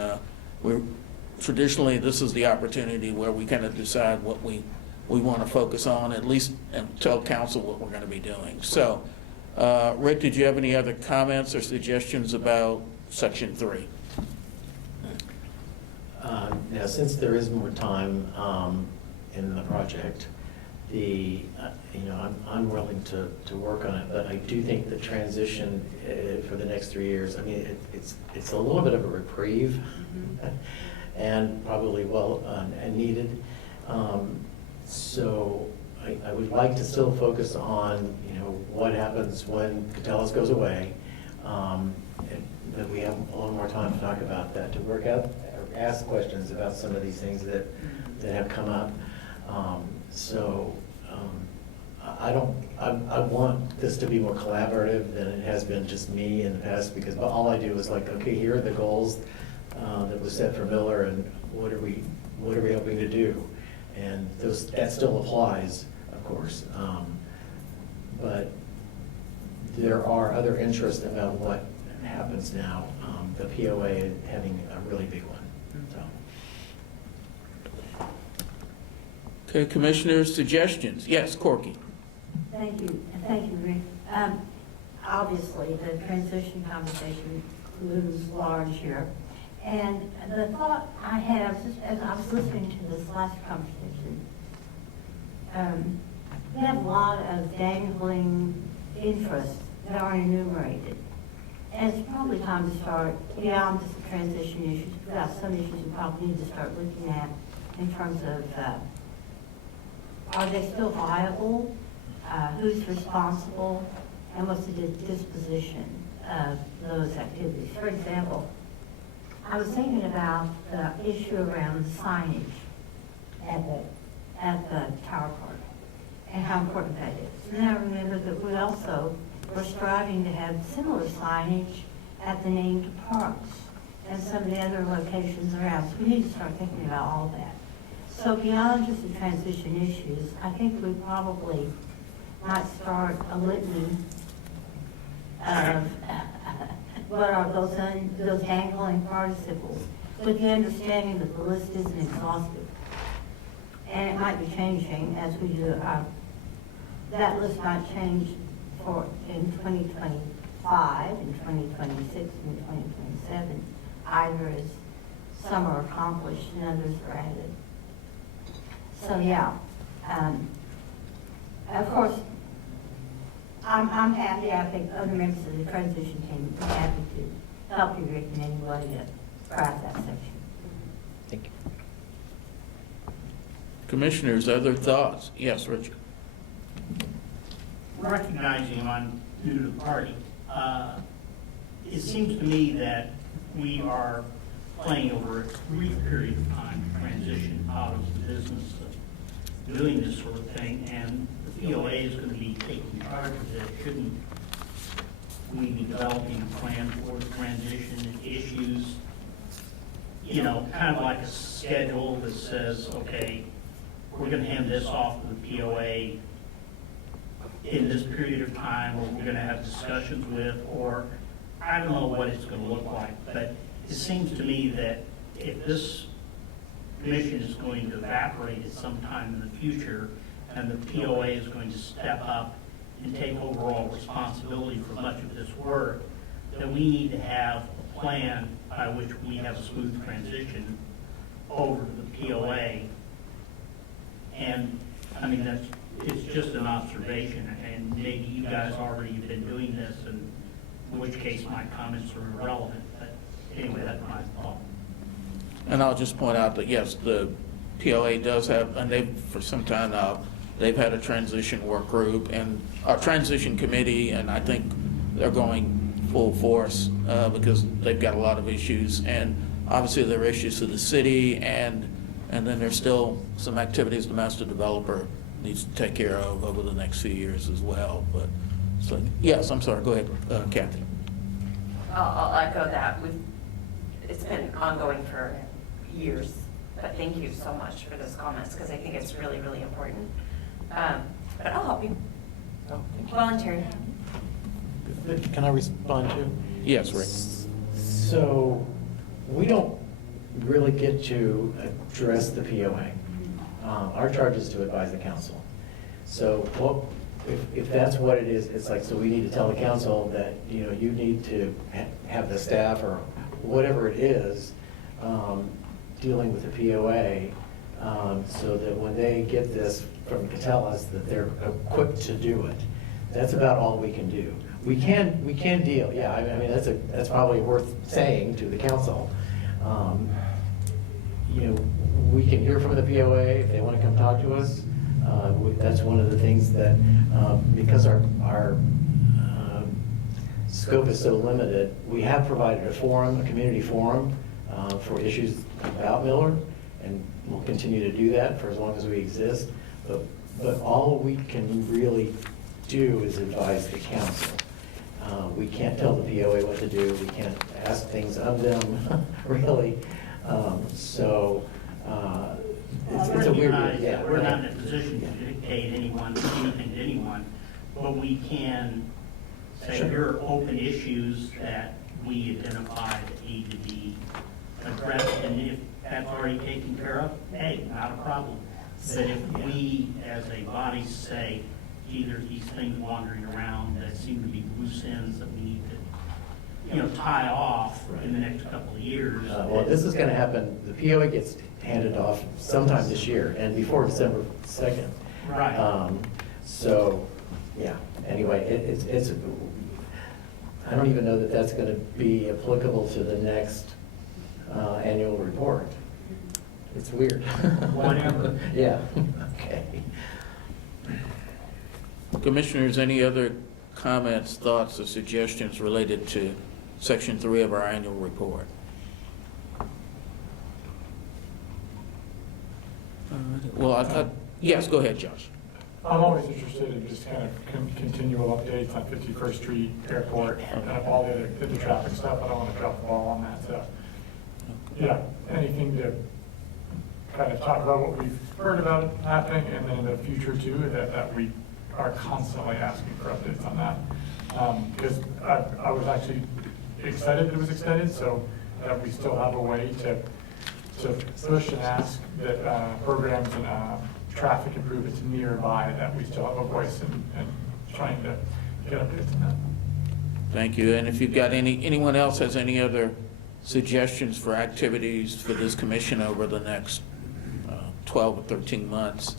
traditionally, this is the opportunity where we kind of decide what we want to focus on, at least, and tell council what we're going to be doing. So, Rick, did you have any other comments or suggestions about section 3? Now, since there is more time in the project, I'm willing to work on it, but I do think the transition for the next 3 years, I mean, it's a little bit of a reprieve, and probably and needed. So I would like to still focus on what happens when Catellus goes away, and that we have a little more time to talk about that, to work out or ask questions about some of these things that have come up. I want this to be more collaborative than it has been just me in the past, because all I do is like, okay, here are the goals that was set for Mueller, and what are we hoping to do? And that still applies, of course. But there are other interests about what happens now. The POA having a really big one. So. Okay, commissioners, suggestions? Yes, Corky. Thank you, and thank you, Rick. Obviously, the transition conversation looms large here. And the thought I have, just as I was listening to this last conversation, we have a lot of dangling interests that are enumerated. And it's probably time to start beyond just the transition issues. We've got some issues we probably need to start looking at in terms of, are they still viable? Who's responsible? And what's the disposition of those activities? For example, I was thinking about the issue around signage at the Tower Park and how important that is. And I remember that we also were striving to have similar signage at the named parks and some of the other locations around. So we need to start thinking about all that. So beyond just the transition issues, I think we probably might start a litany of what are those dangling participles, with the understanding that the list isn't exhaustive. And it might be changing as we do. That list might change in 2025, in 2026, and 2027, either as some are accomplished and others are added. So yeah, of course, I'm happy. I think other members of the transition team are happy to help you, Rick, in any way to craft that section. Thank you. Commissioners, other thoughts? Yes, Richard. Recognizing I'm new to the party, it seems to me that we are playing over a brief period of time to transition out of the business of doing this sort of thing, and the POA is going to be taking charge of it. Shouldn't we be developing a plan for the transition and issues, you know, kind of like a schedule that says, okay, we're going to hand this off to the POA in this period of time, or we're going to have discussions with, or I don't know what it's going to look like, but it seems to me that if this commission is going to evaporate at some time in the future, and the POA is going to step up and take overall responsibility for much of this work, that we need to have a plan by which we have a smooth transition over to the POA. And I mean, it's just an observation, and maybe you guys already have been doing this, and in which case my comments are irrelevant. But anyway, that's my thought. And I'll just point out that, yes, the POA does have, and they've, for some time now, they've had a transition work group and a transition committee, and I think they're going full force because they've got a lot of issues. And obviously there are issues to the city, and then there's still some activities the master developer needs to take care of over the next few years as well. But so, yes, I'm sorry, go ahead, Kathy. I'll echo that. It's been ongoing for years, but thank you so much for those comments, because I think it's really, really important. But I'll help you. Oh, thank you. Volunteering. Can I respond to? Yes, Rick. So we don't really get to address the POA. Our charge is to advise the council. So if that's what it is, it's like, so we need to tell the council that, you know, you need to have the staff or whatever it is dealing with the POA so that when they get this from Catellas, that they're equipped to do it. That's about all we can do. We can deal, yeah, I mean, that's probably worth saying to the council. You know, we can hear from the POA if they want to come talk to us. That's one of the things that, because our scope is so limited, we have provided a forum, a community forum for issues about Mueller, and we'll continue to do that for as long as we exist. But all we can really do is advise the council. We can't tell the POA what to do. We can't ask things of them, really. It's a weird, yeah. We're not in a position to dictate anything to anyone, but we can say Sure. here are open issues that we identify that need to be addressed, and if that's already taken care of, hey, not a problem. But if we, as a body, say, either these things wandering around that seem to be loose ends that we need to, you know, tie off in the next couple of years. Well, this is going to happen, the POA gets handed off sometime this year, and before December 2nd. Right. So, yeah, anyway, it's, I don't even know that that's going to be applicable to the next annual report. It's weird. Whatever. Yeah, okay. Commissioners, any other comments, thoughts, or suggestions related to Section 3 of our annual report? Well, yes, go ahead, Josh. I'm always interested in just kind of continual updates on 51st Street, Airport, and all the traffic stuff. I don't want to drop the ball on that stuff. Yeah, anything to kind of talk about what we've heard about happening, and then in the future too, that we are constantly asking for updates on that. Because I was actually excited that it was extended, so that we still have a way to push and ask that programs and traffic improvements nearby, that we still have a voice in trying to get updates on that. Thank you. And if you've got anyone else has any other suggestions for activities for this commission over the next 12 or 13 months,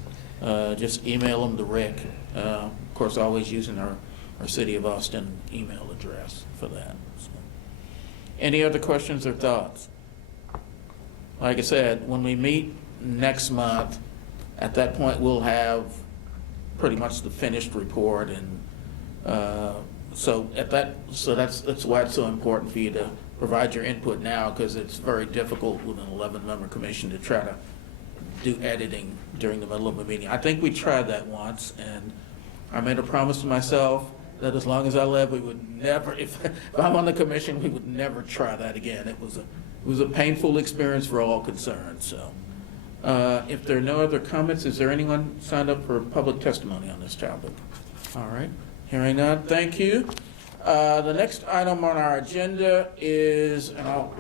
just email them to Rick. Of course, always using our City of Austin email address for that. So. Any other questions or thoughts? Like I said, when we meet next month, at that point we'll have pretty much the finished report, and so that's why it's so important for you to provide your input now, because it's very difficult with an 11-member commission to try to do editing during the middle of a meeting. I think we tried that once, and I made a promise to myself that as long as I live, we would never, if I'm on the commission, we would never try that again. It was a painful experience for all concerned. So if there are no other comments, is there anyone signed up for public testimony on this topic? All right, hearing none, thank you. The next item on our agenda is, and I'll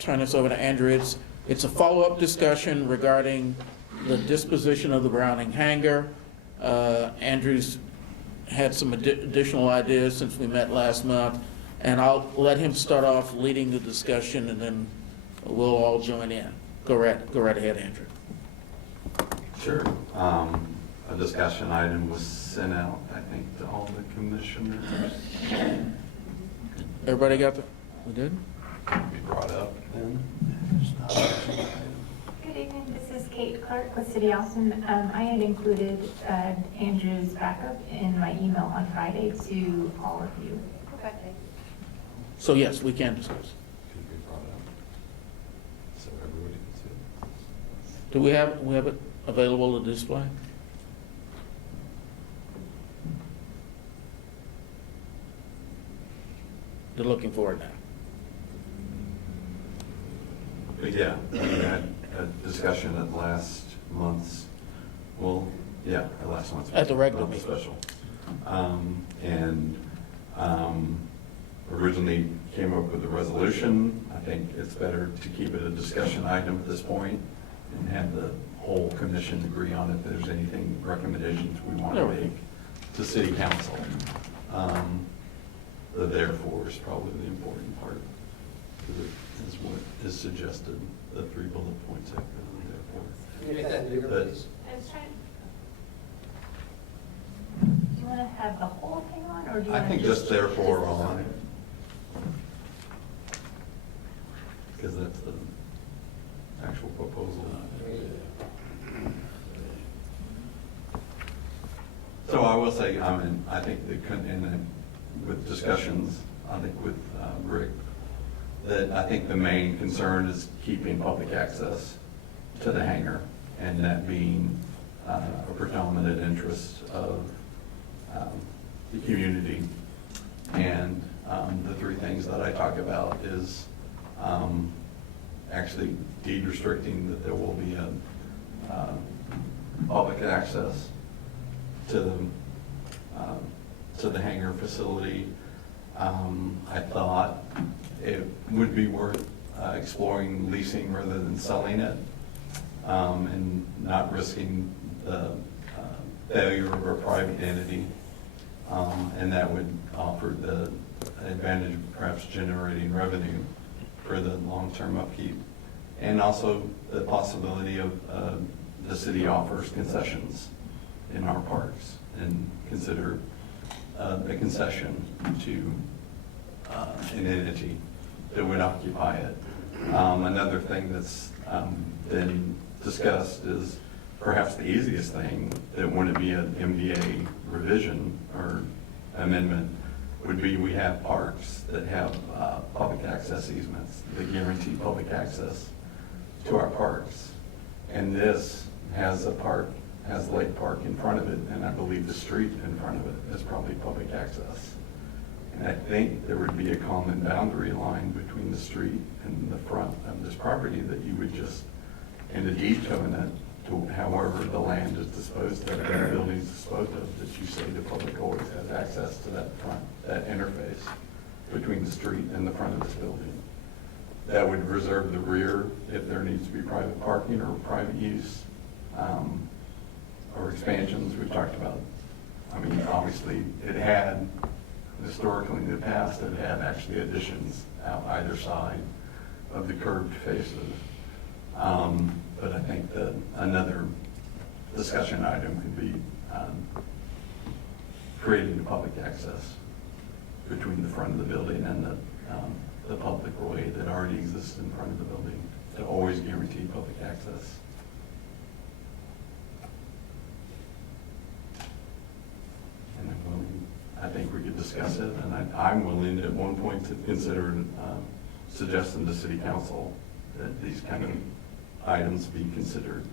turn this over to Andrew, it's a follow-up discussion regarding the disposition of the Browning Hangar. Andrew's had some additional ideas since we met last month, and I'll let him start off leading the discussion, and then we'll all join in. Go right ahead, Andrew. Sure. A discussion item was sent out, I think, to all the commissioners. Everybody got the, we did? Be brought up then. Good evening, this is Kate Clark with City Austin. I had included Andrew's backup in my email on Friday to all of you. Okay. So yes, we can discuss. Could be brought up so everybody can see it. Do we have it available to display? They're looking for it now. But yeah, we had a discussion at last month's, last month's. At the regular meeting. Special. Originally came up with a resolution. I think it's better to keep it a discussion item at this point and have the whole commission agree on if there's anything, recommendations we want to make to city council. The therefore is probably the important part, because it is what is suggested, the 3 bullet points after the therefore. Can you make that bigger, please? I was trying. Do you want to have the whole thing on, or do you I want think to just therefore on it, because that's the actual proposal. So I will say, I think with discussions, I think with Rick, that I think the main concern is keeping public access to the hangar, and that being a predominant interest of the community. And the 3 things that I talk about is actually deed restricting that there will be a public access to the hangar facility. I thought it would be worth exploring leasing rather than selling it, and not risking the failure of a private entity, and that would offer the advantage of perhaps generating revenue for the long-term upkeep, and also the possibility of the city offers concessions in our parks, and consider a concession to an entity that would occupy it. Another thing that's been discussed is perhaps the easiest thing, that wouldn't be an MDA revision or amendment, would be we have parks that have public access easements that guarantee public access to our parks. And this has has Lake Park in front of it, and I believe the street in front of it is probably public access. And I think there would be a common boundary line between the street and the front of this property that you would just, in the deed covenant, to however the land is disposed of, the building is disposed of, that you say the public always has access to that front, that interface between the street and the front of this building. That would reserve the rear if there needs to be private parking or private use, or expansions we've talked about. I mean, obviously, it had, historically in the past, it had actually additions out either side of the curved faces. But I think that another discussion item could be creating the public access between the front of the building and the public way that already exists in front of the building to always guarantee public access. And I think we could discuss it, and I'm willing at one point to consider suggesting to City Council that these kind of items be considered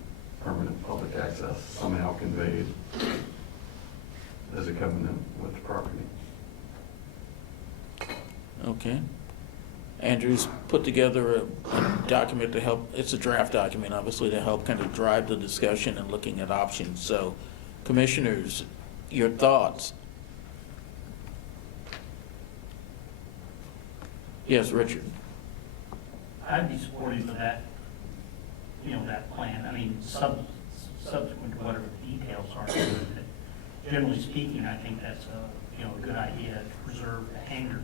permanent public access, somehow conveyed as a covenant with the property. Okay. Andrew's put together a document to help, it's a draft document, obviously, to help kind of drive the discussion and looking at options. So, commissioners, your thoughts? Yes, Richard. I'd be supportive of that, that plan. I mean, subsequent to whatever the details are. But generally speaking, I think that's a good idea to preserve the hangar.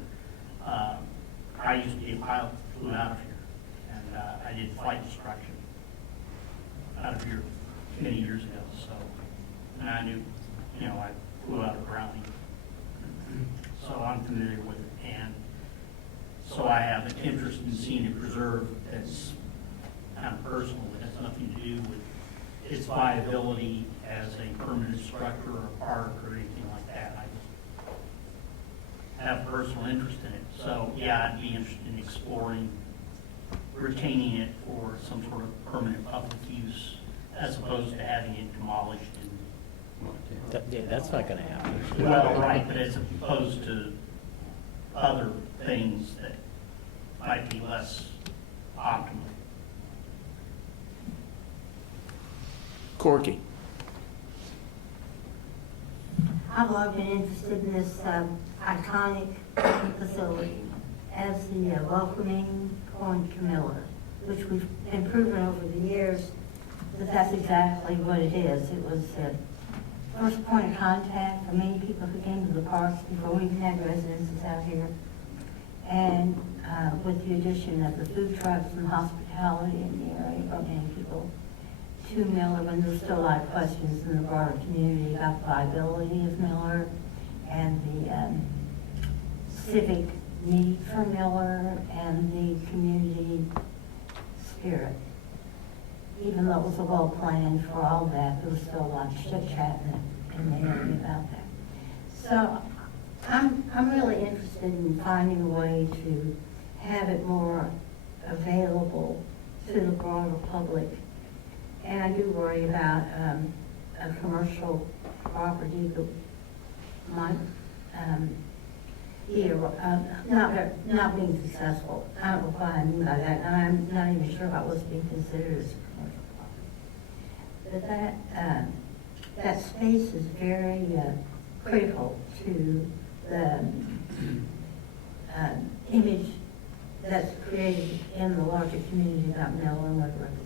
I used to be a pilot, flew out of here, and I did flight instruction out of here many years ago. So, and I knew, I flew out of Browning, so I'm familiar with it. And so I have an interest in seeing it preserved. That's kind of personal. It has nothing to do with its viability as a permanent structure or park or anything like that. I just have a personal interest in it. So yeah, I'd be interested in exploring retaining it for some sort of permanent public use as opposed to having it demolished. That's not going to happen. Well, right, but as opposed to other things that might be less optimal. Corky. I've always been interested in this iconic facility as the welcoming point to Mueller, which we've been proven over the years that that's exactly what it is. It was the first point of contact for many people who came to the parks before we even had residences out here. And with the addition of the food trucks and hospitality in the area, brought many people to Mueller, when there's still a lot of questions in the broader community about the viability of Mueller and the civic need for Mueller and the community spirit. Even though it was well planned for all that, there was still a lot of chit-chat in the area about that. So I'm really interested in finding a way to have it more available to the broader public. And I do worry about a commercial property that might be not being successful. I don't know what I mean by that. I'm not even sure about what's being considered as a commercial property. But that space is very critical to the image that's created in the larger community about Mueller and what it represents.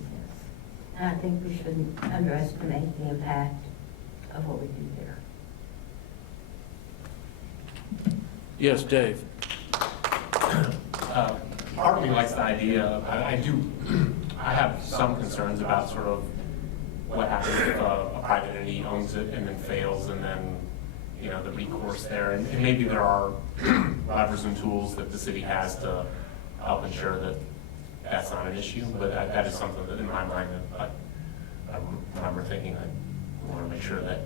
And I think we shouldn't underestimate the impact of what we do there. Yes, Dave. Part of me likes the idea. I have some concerns about sort of what happens if a private entity owns it and then fails, and then the recourse there. And maybe there are levers and tools that the city has to help ensure that that's not an issue. But that is something that, in my mind, that I remember thinking, I want to make sure that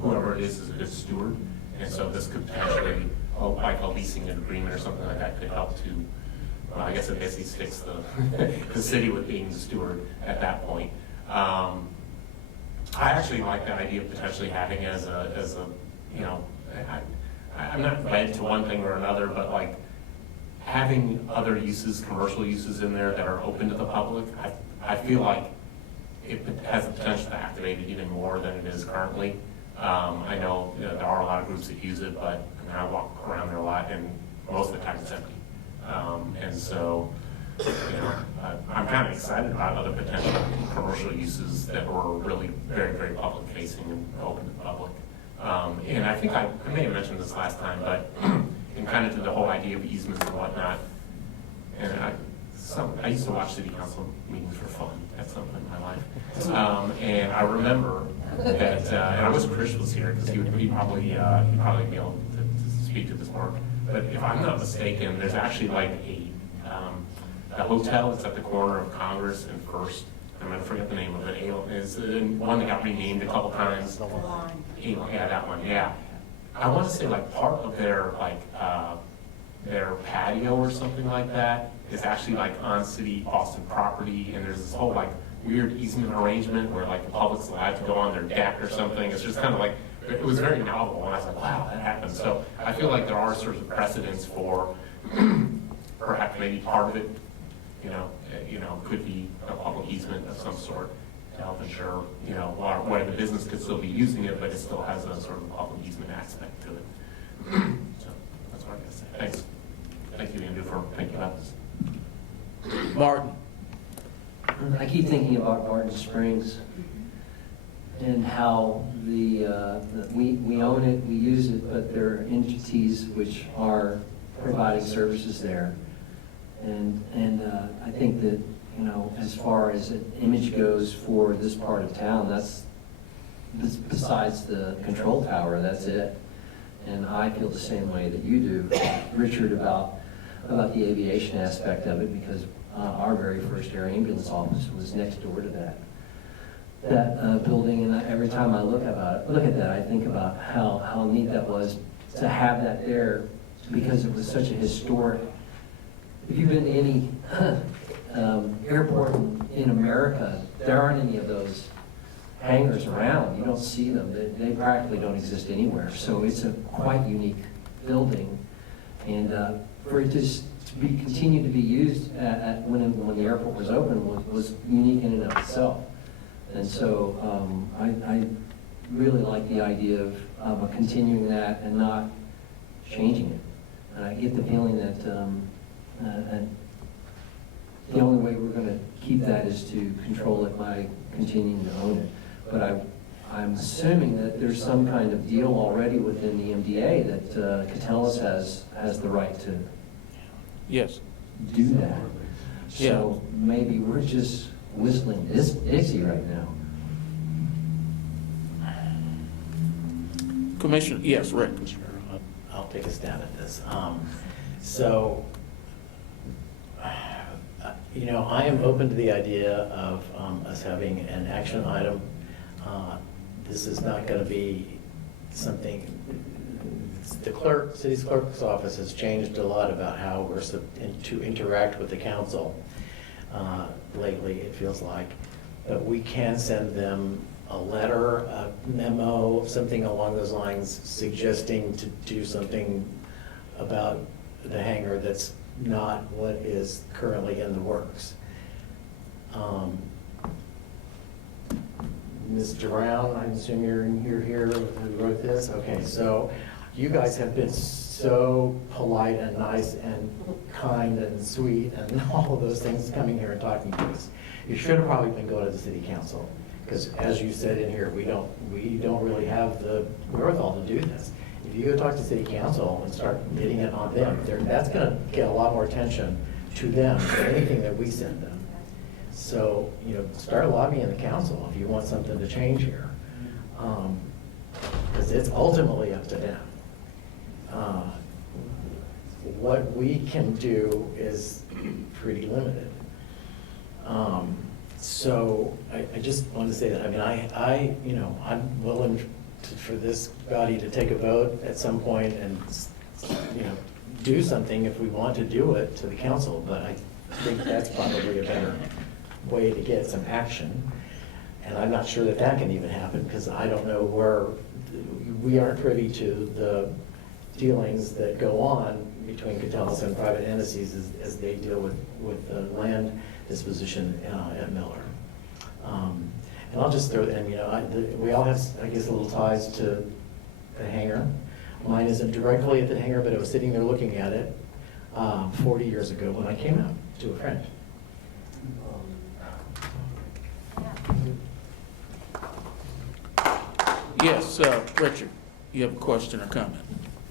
whoever it is a good steward. And so this could potentially, like a leasing agreement or something like that could help to, well, I guess it basically sticks the city with being the steward at that point. I actually like the idea of potentially having it as a you know, I'm not wed to one thing or another, but like having other uses, commercial uses in there that are open to the public, I feel like it has the potential to activate it even more than it is currently. I know, there are a lot of groups that use it, but I mean, I walk around there a lot, and most of the time it's empty. And so, you know, I'm kind of excited about other potential commercial uses that were really very, very public facing and open to the public. And I think I may have mentioned this last time, but and kind of to the whole idea of easements and whatnot. And I used to watch city council meetings for fun at some point in my life. And I remember that, and I wish Chris was here because he'd probably be able to speak to this more. But if I'm not mistaken, there's actually like a hotel that's at the corner of Congress and First. I'm going to forget the name of it. Is one that got renamed a couple times. Yeah, that one. Yeah. I want to say like part of their their patio or something like that is actually like on city Boston property, and there's this whole like weird easement arrangement where like the public's allowed to go on their deck or something. It's just kind of like, it was very novel, and I was like, wow, that happened. So I feel like there are sort of precedents for perhaps maybe part of it, you know, could be a public easement of some sort to help ensure, you know, where the business could still be using it, but it still has a sort of public easement aspect to it. So that's what I gotta say. Thanks. Thank you, Andrew, for thinking about this. Martin. I keep thinking about Barton Springs and how we own it, we use it, but there are entities which are providing services there. And I think that, you know, as far as an image goes for this part of town, that's besides the control tower, that's it. And I feel the same way that you do, Richard, about the aviation aspect of it, because our very first air ambulance office was next door to that building, and every time I look at that, I think about how neat that was to have that there, because it was such a historic. If you've been to any airport in America, there aren't any of those hangars around. You don't see them. They practically don't exist anywhere. So it's a quite unique building, and for it to continue to be used when the airport was open was unique in and of itself. And so I really like the idea of continuing that and not changing it. And I get the feeling that the only way we're going to keep that is to control it by continuing to own it. But I'm assuming that there's some kind of deal already within the MDA that Catellus has the right to do that. So maybe we're just whistling Dixie right now. Commissioner, yes, Rick. I'll take a stab at this. You know, I am open to the idea of us having an action item. This is not going to be something, the city's clerk's office has changed a lot about how we're to interact with the council lately, it feels like. But we can send them a letter, a memo, something along those lines, suggesting to do something about the hangar that's not what is currently in the works. Mr. Brown, I assume you're here who wrote this? Okay, so you guys have been so polite and nice and kind and sweet and all of those things coming here and talking to us. You should have probably been going to the city council, because as you said in here, we don't really have the wherewithal to do this. If you go talk to city council and start getting it on them, that's going to get a lot more attention to them than anything that we send them. So, you know, start lobbying the council if you want something to change here, because it's ultimately up to them. What we can do is pretty limited. So I just wanted to say that, I mean, I'm willing for this body to take a vote at some point and, do something if we want to do it to the council, but I think that's probably a better way to get some action. And I'm not sure that that can even happen, because I don't know where, we aren't privy to the dealings that go on between Catalyst and private entities as they deal with the land disposition at Mueller. And I'll just throw it in, we all have, I guess, little ties to the hangar. Mine isn't directly at the hangar, but I was sitting there looking at it 40 years ago when I came out to a friend. Yes, Richard, you have a question or comment?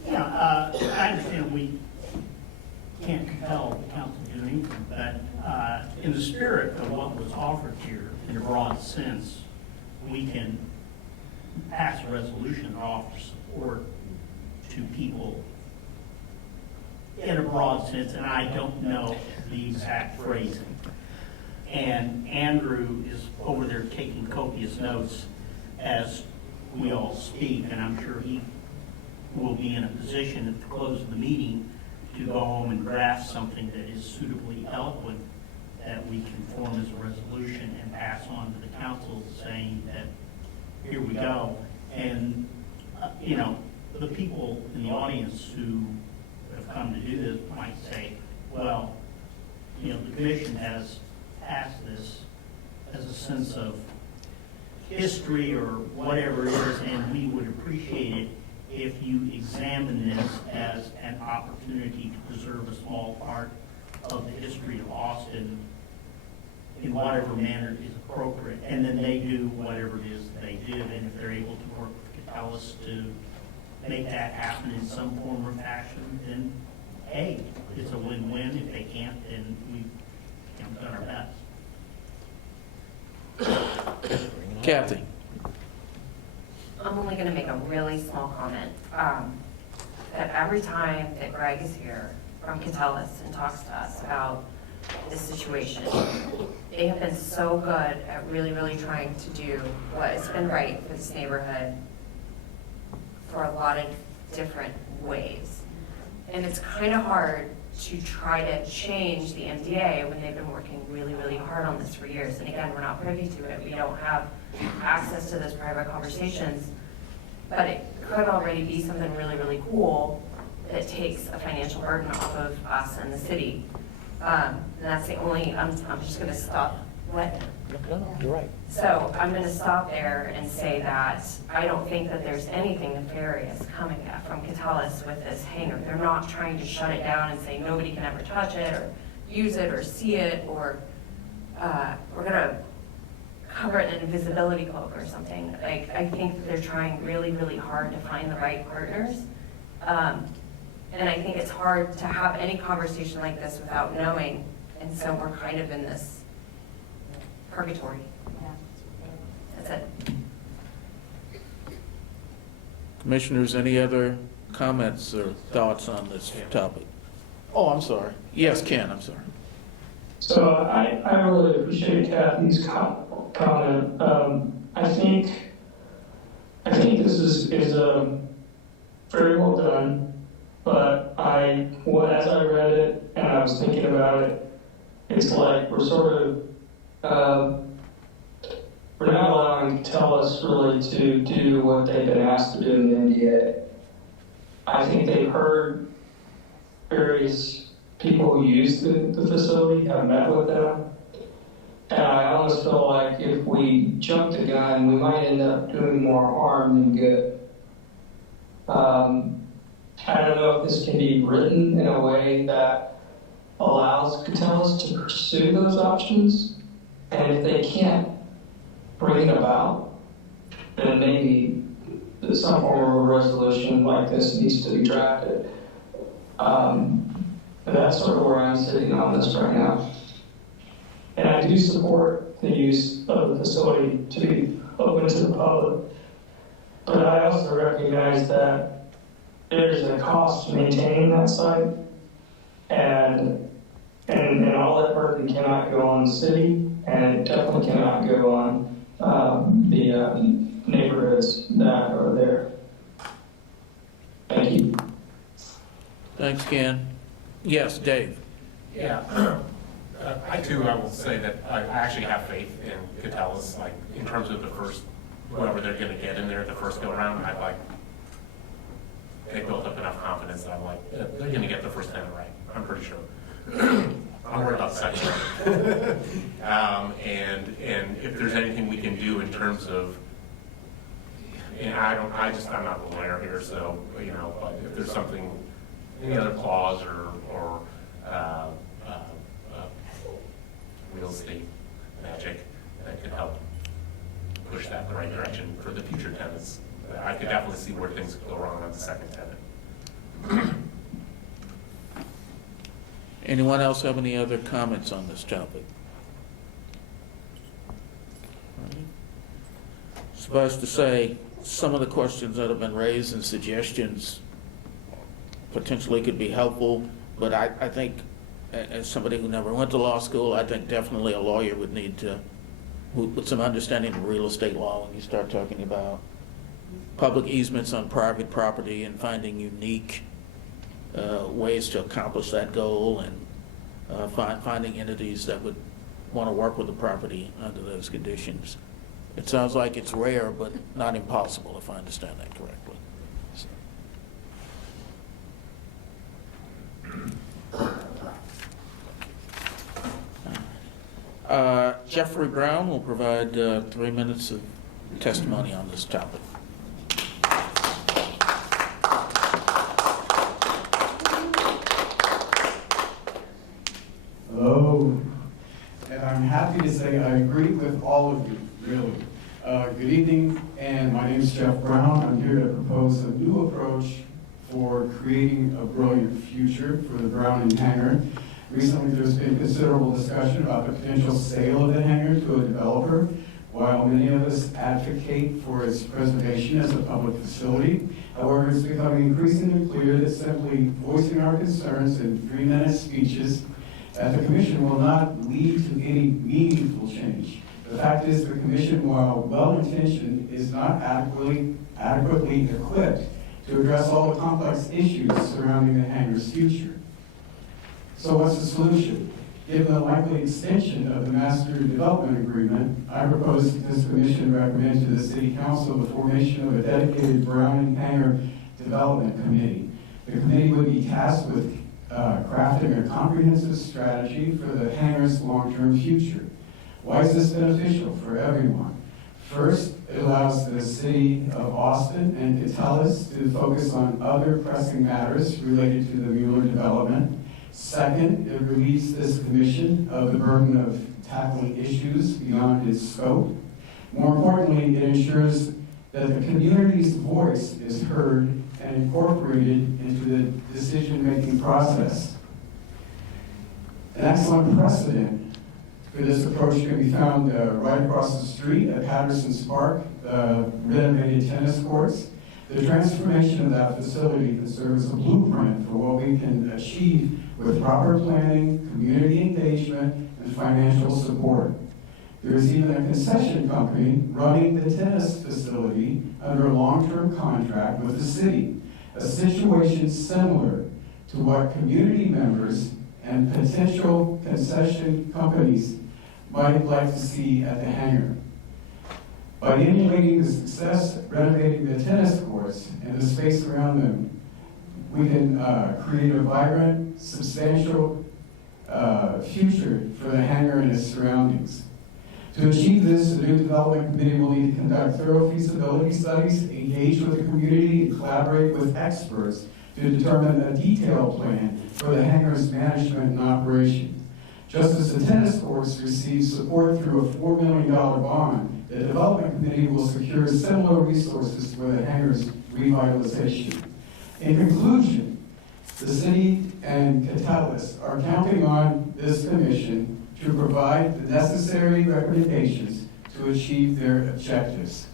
Yeah, I understand we can't compel the council to do anything, but in the spirit of what was offered here, in a broad sense, we can pass a resolution to offer support to people in a broad sense, and I don't know the exact phrasing. And Andrew is over there taking copious notes as we all speak, and I'm sure he will be in a position at the close of the meeting to go home and draft something that is suitably eloquent that we can form as a resolution and pass on to the council, saying that here we go. And the people in the audience who have come to do this might say, well, the commission has passed this as a sense of history or whatever it is, and we would appreciate it if you examine this as an opportunity to preserve a small part of the history of Austin in whatever manner is appropriate. And then they do whatever it is they do, and if they're able to work with Catalyst to make that happen in some form or fashion, then hey, it's a win-win. If they can't, then we've done our best. Kathy. I'm only going to make a really small comment. That every time that Greg is here from Catalyst and talks to us about this situation, they have been so good at really, really trying to do what has been right for this neighborhood for a lot of different ways. And it's kind of hard to try to change the MDA when they've been working really, really hard on this for years. And again, we're not privy to it. We don't have access to those private conversations. But it could already be something really, really cool that takes a financial burden off of us and the city. And that's the only, I'm just going to stop. What? No, you're right. So I'm going to stop there and say that I don't think that there's anything nefarious coming from Catalyst with this hangar. They're not trying to shut it down and say nobody can ever touch it or use it or see it, or we're going to cover it in an invisibility cloak or something. Like, I think that they're trying really, really hard to find the right partners. And I think it's hard to have any conversation like this without knowing. And so we're kind of in this purgatory. Yeah. That's it. Commissioners, any other comments or thoughts on this topic? Oh, I'm sorry. Yes, Ken, I'm sorry. So I really appreciate Kathy's comment. I think this is very well done, but as I read it and I was thinking about it, it's like we're sort of we're not allowing Catalyst really to do what they've been asked to do in the MDA. I think they've heard various people who use the facility, have met with them, and I almost feel like if we jump the gun, we might end up doing more harm than good. I don't know if this can be written in a way that allows Catalyst to pursue those options, and if they can't bring it about, then maybe some form of a resolution like this needs to be drafted. That's sort of where I'm sitting on this right now. And I do support the use of the facility to be open to the public. But I also recognize that there's a cost to maintaining that site, and all that burden cannot go on the city and it definitely cannot go on the neighborhoods that are there. Thank you. Thanks, Ken. Yes, Dave. Yeah, I too, I will say that I actually have faith in Catellus, like, in terms of the first, whoever they're gonna get in there, the first go around, they built up enough confidence that I'm like, they're gonna get the first tenant right, I'm pretty sure. I'm worried about the second one. And if there's anything we can do in terms of, and I'm not the lawyer here, so, you know, but if there's something, any other clause or real estate magic that could help push that in the right direction for the future tenants, I could definitely see where things could go wrong on the second tenant. Anyone else have any other comments on this topic? Suffice to say, some of the questions that have been raised and suggestions potentially could be helpful, but I think, as somebody who never went to law school, I think definitely a lawyer would need to, with some understanding of real estate law, when you start talking about public easements on private property and finding unique ways to accomplish that goal, and finding entities that would want to work with the property under those conditions. It sounds like it's rare, but not impossible, if I understand that correctly. Jeffrey Brown will provide 3 minutes of testimony on this topic. Hello, and I'm happy to say I agree with all of you, really. Good evening, and my name is Jeff Brown. I'm here to propose a new approach for creating a brilliant future for the Browning Hangar. Recently, there's been considerable discussion about the potential sale of the hangar to a developer. While many of us advocate for its preservation as a public facility, however, it's becoming increasingly clear that simply voicing our concerns in 3-minute speeches at the Commission will not lead to any meaningful change. The fact is, the Commission, while well-intentioned, is not adequately equipped to address all the complex issues surrounding the hangar's future. So what's the solution? Given the likely extension of the Master Development Agreement, I propose that this Commission recommend to the City Council the formation of a dedicated Browning Hangar Development Committee. The committee would be tasked with crafting a comprehensive strategy for the hangar's long-term future. Why is this beneficial for everyone? First, it allows the City of Austin and Catellus to focus on other pressing matters related to the Mueller development. Second, it relieves this commission of the burden of tackling issues beyond its scope. More importantly, it ensures that the community's voice is heard and incorporated into the decision-making process. An excellent precedent for this approach can be found right across the street at Patterson's Park, renovated tennis courts. The transformation of that facility can serve as a blueprint for what we can achieve with proper planning, community engagement, and financial support. There is even a concession company running the tennis facility under a long-term contract with the city, a situation similar to what community members and potential concession companies might like to see at the hangar. By emulating the success renovating the tennis courts and the space around them, we can create a vibrant, substantial future for the hangar and its surroundings. To achieve this, the new development committee will need to conduct thorough feasibility studies, engage with the community, and collaborate with experts to determine a detailed plan for the hangar's management and operation. Just as the tennis courts receive support through a $4 million bond, the development committee will secure similar resources for the hangar's revitalization. In conclusion, the city and Catellus are counting on this commission to provide the necessary recommendations to achieve their objectives.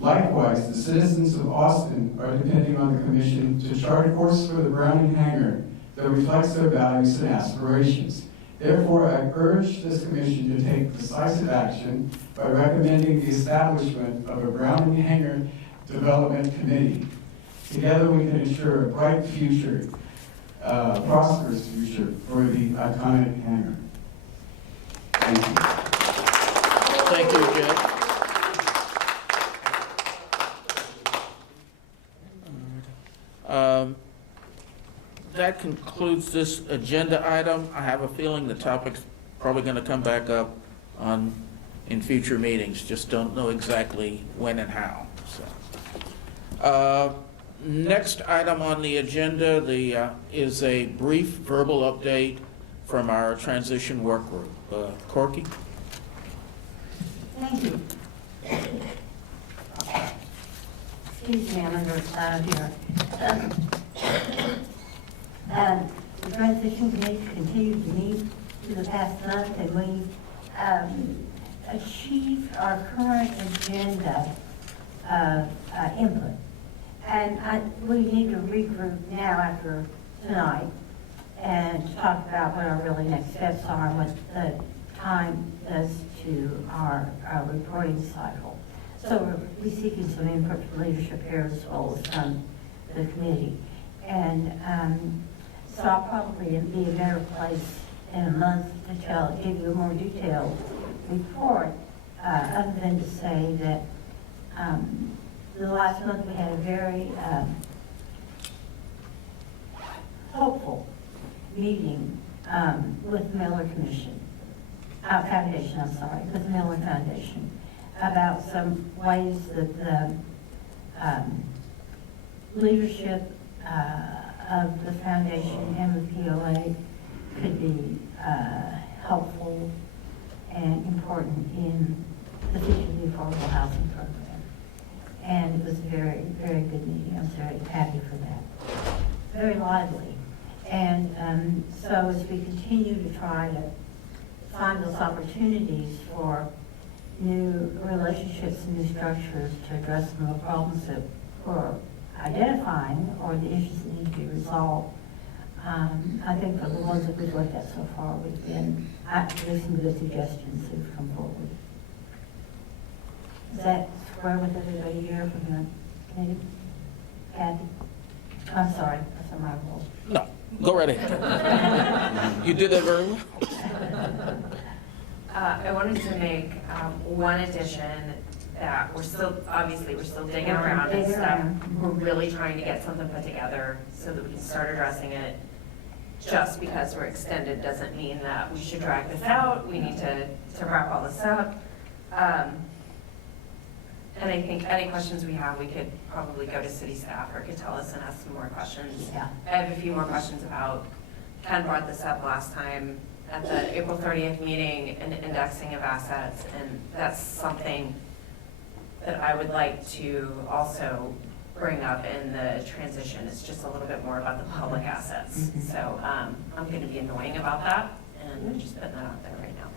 Likewise, the citizens of Austin are depending on the commission to chart a course for the Browning Hangar that reflects their values and aspirations. Therefore, I urge this commission to take decisive action by recommending the establishment of a Browning Hangar Development Committee. Together we can ensure a bright future, prosperous future for the iconic hangar. Thank you. Thank you, Jeff. That concludes this agenda item. I have a feeling the topic's probably going to come back up in future meetings. Just don't know exactly when and how. So, next item on the agenda is a brief verbal update from our transition work group. Corky? Thank you. Excuse me, I'm under a cloud here. The transition committee continued to meet through the past month, and we've achieved our current agenda input. And we need to regroup now after tonight and talk about what our really next steps are and what the time does to our reporting cycle. So we're seeking some input from leadership here as well as from the committee. And so I'll probably be in a better place in a month to give you a more detailed report, other than to say that the last month we had a very hopeful meeting with the Mueller Foundation, with the Mueller Foundation, about some ways that the leadership of the foundation and the POA could be helpful and important in the future of the affordable housing program. And it was a very, very good meeting. I was very happy for that. Very lively. And so as we continue to try to find those opportunities for new relationships and new structures to address some of the problems that we're identifying or the issues that need to be resolved, I think for the ones that we've looked at so far, we've been producing good suggestions that have come forward. Is that square with everybody here from the committee? Kathy? I'm sorry, that's on my role. No, go right ahead. You did that very well. I wanted to make one addition that we're still digging around and stuff. We're really trying to get something put together so that we can start addressing it. Just because we're extended doesn't mean that we should drag this out. We need to wrap all this up. And I think any questions we have, we could probably go to city staff or could tell us and ask some more questions. Yeah. I have a few more questions about, Ken brought this up last time at the April 30th meeting, and indexing of assets, and that's something that I would like to also bring up in the transition. It's just a little bit more about the public assets. Mm-hmm. So I'm going to be annoying about that, and I'm just putting that out there right now.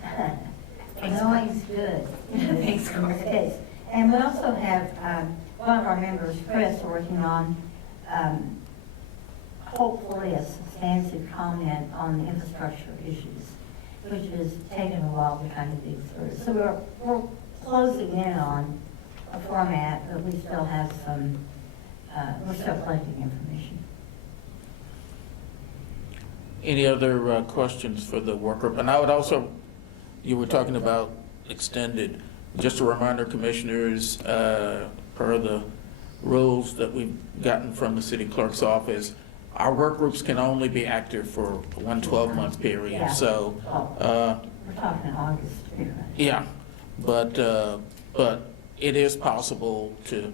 Annoying's good. Thanks, Corey. And we also have one of our members, Chris, working on hopefully a substantive comment on the infrastructure issues, which has taken a while to kind of dig through. So we're closing in on a format, but we still have some, we're still collecting information. Any other questions for the work group? And I would also, you were talking about extended. Just a reminder, commissioners, per the rules that we've gotten from the city clerk's office, our work groups can only be active for one 12-month period. Yeah. So we're talking August here. Yeah, but it is possible to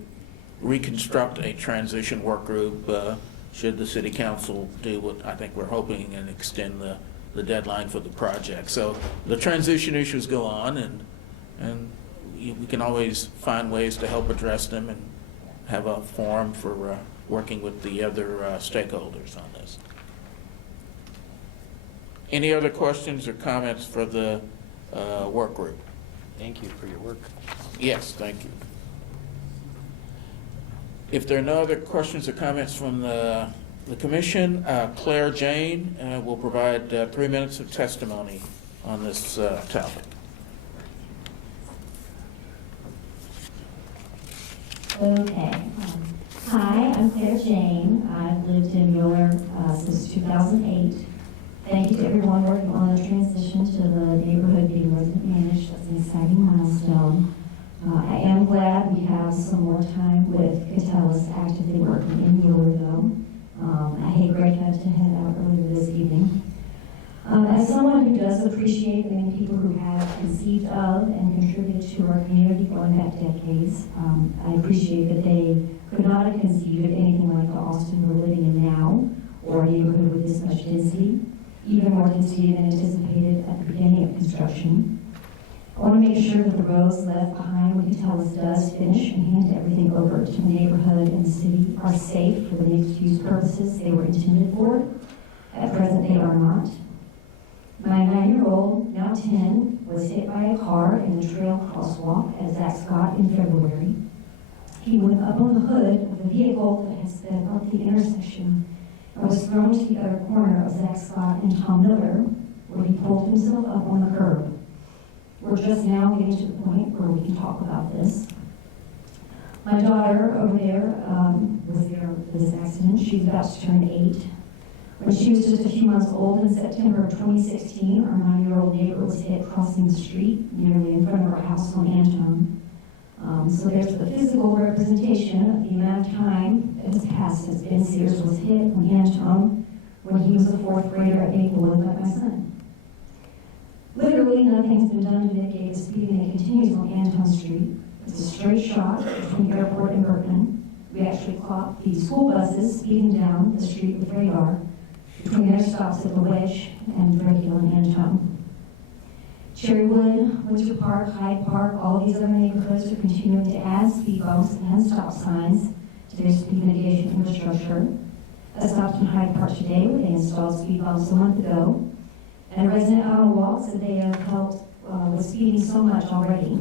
reconstruct a transition work group should the city council do what I think we're hoping and extend the deadline for the project. So the transition issues go on, and we can always find ways to help address them and have a forum for working with the other stakeholders on this. Any other questions or comments for the work group? Thank you for your work. Yes, thank you. If there are no other questions or comments from the The commission, Claire Jane will provide 3 minutes of testimony on this topic. Okay. Hi, I'm Claire Jane. I've lived in Mueller since 2008. Thank you to everyone working on the transition to the neighborhood being resident managed. That's an exciting milestone. I am glad we have some more time with Catalyst actively working in Mueller, though. I hate Greg had to head out earlier this evening. As someone who does appreciate the many people who have conceived of and contributed to our community going back decades, I appreciate that they could not have conceived of anything like the Austin we're living in now, or a neighborhood with this much density, even more density than anticipated at the beginning of construction. I want to make sure that the roads left behind when Catalyst does finish and hand everything over to the neighborhood and the city are safe for the mixed-use purposes they were intended for. At present, they are not. My 9-year-old, now 10, was hit by a car in the trail crosswalk at Zach Scott in February. He went up on the hood of the vehicle that has been up the intersection and was thrown to the other corner of Zach Scott and Tom Mueller, where he pulled himself up on the curb. We're just now getting to the point where we can talk about this. My daughter over there was there for this accident. She's about to turn 8. When she was just a few months old in September of 2016, our 9-year-old neighbor was hit crossing the street nearly in front of our house on Antone. So there's the physical representation of the amount of time that has passed since Ben Sears was hit on Antone when he was a 4th grader at Maplewood like my son. Literally, nothing's been done to mitigate the speeding that continues on Antone Street. It's a straight shot between the airport and Berkman. We actually clocked the school buses speeding down the street with radar between their stops at the Wedge and Dracula and Antone. Cherrywood, Winter Park, Hyde Park, all these other neighborhoods are continuing to add speed bumps and stop signs to their speed mitigation infrastructure. I stopped in Hyde Park today where they installed speed bumps a month ago. And a resident out on walk said they have helped with speeding so much already.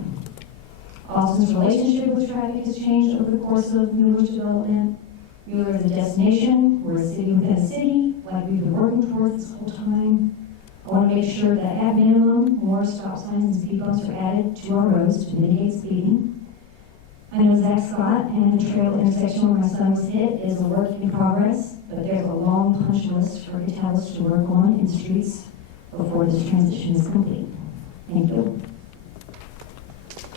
Austin's relationship with traffic has changed over the course of Mueller's development. Mueller is a destination. We're a city within a city, like we've been working towards this whole time. I want to make sure that at minimum, more stop signs and speed bumps are added to our roads to mitigate speeding. I know Zach Scott and the trail intersection where my son was hit is a work in progress, but there's a long punch list for Catalyst to work on in streets before this transition is complete. Thank you.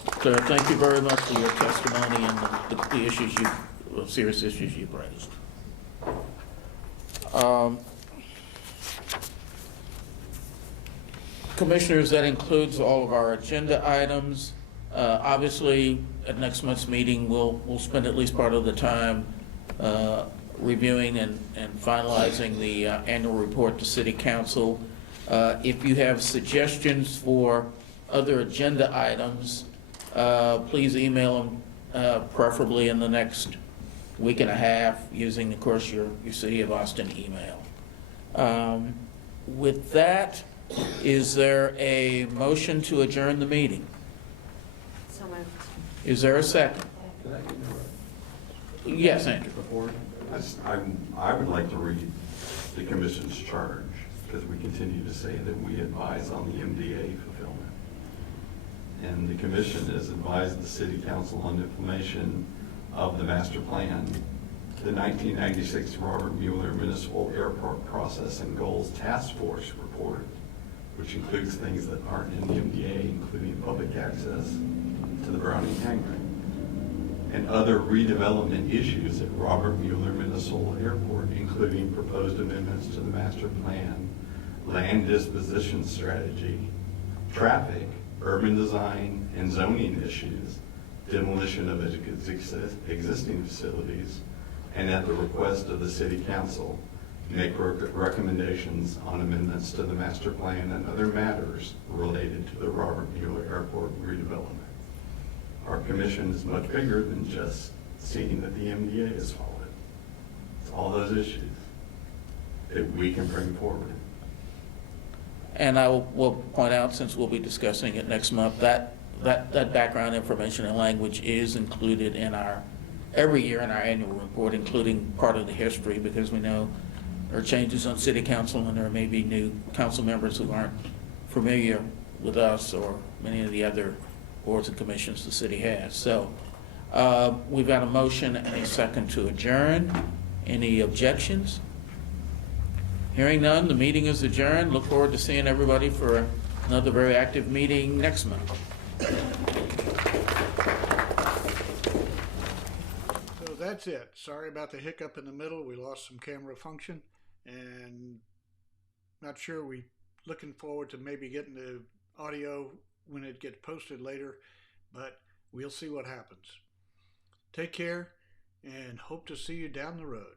Claire, thank you very much for your testimony and the issues serious issues you've raised. Commissioners, that includes all of our agenda items. Obviously, at next month's meeting, we'll spend at least part of the time reviewing and finalizing the annual report to City Council. If you have suggestions for other agenda items, please email them, preferably in the next week and a half, using, of course, your City of Austin email. With that, is there a motion to adjourn the meeting? So moved. Is there a second? Yes, Andrew. I would like to read the commission's charge, because we continue to say that we advise on the MDA fulfillment. And the commission has advised the city council on implementation of the master plan, the 1996 Robert Mueller Municipal Airport Process and Goals Task Force report, which includes things that aren't in the MDA, including public access to the Browning Hangar, and other redevelopment issues at Robert Mueller Municipal Airport, including proposed amendments to the master plan, land disposition strategy, traffic, urban design and zoning issues, demolition of existing facilities, and at the request of the city council, make recommendations on amendments to the master plan and other matters related to the Robert Mueller Airport redevelopment. Our commission is much bigger than just seeing that the MDA is followed. It's all those issues that we can bring forward. And I will point out, since we'll be discussing it next month, that background information and language is included in our every year in our annual report, including part of the history, because we know there are changes on city council and there may be new council members who aren't familiar with us or many of the other boards and commissions the city has. So we've got a motion and a second to adjourn. Any objections? Hearing none, the meeting is adjourned. Look forward to seeing everybody for another very active meeting next month. So that's it. Sorry about the hiccup in the middle. We lost some camera function, and not sure. We looking forward to maybe getting the audio when it gets posted later, but we'll see what happens. Take care and hope to see you down the road.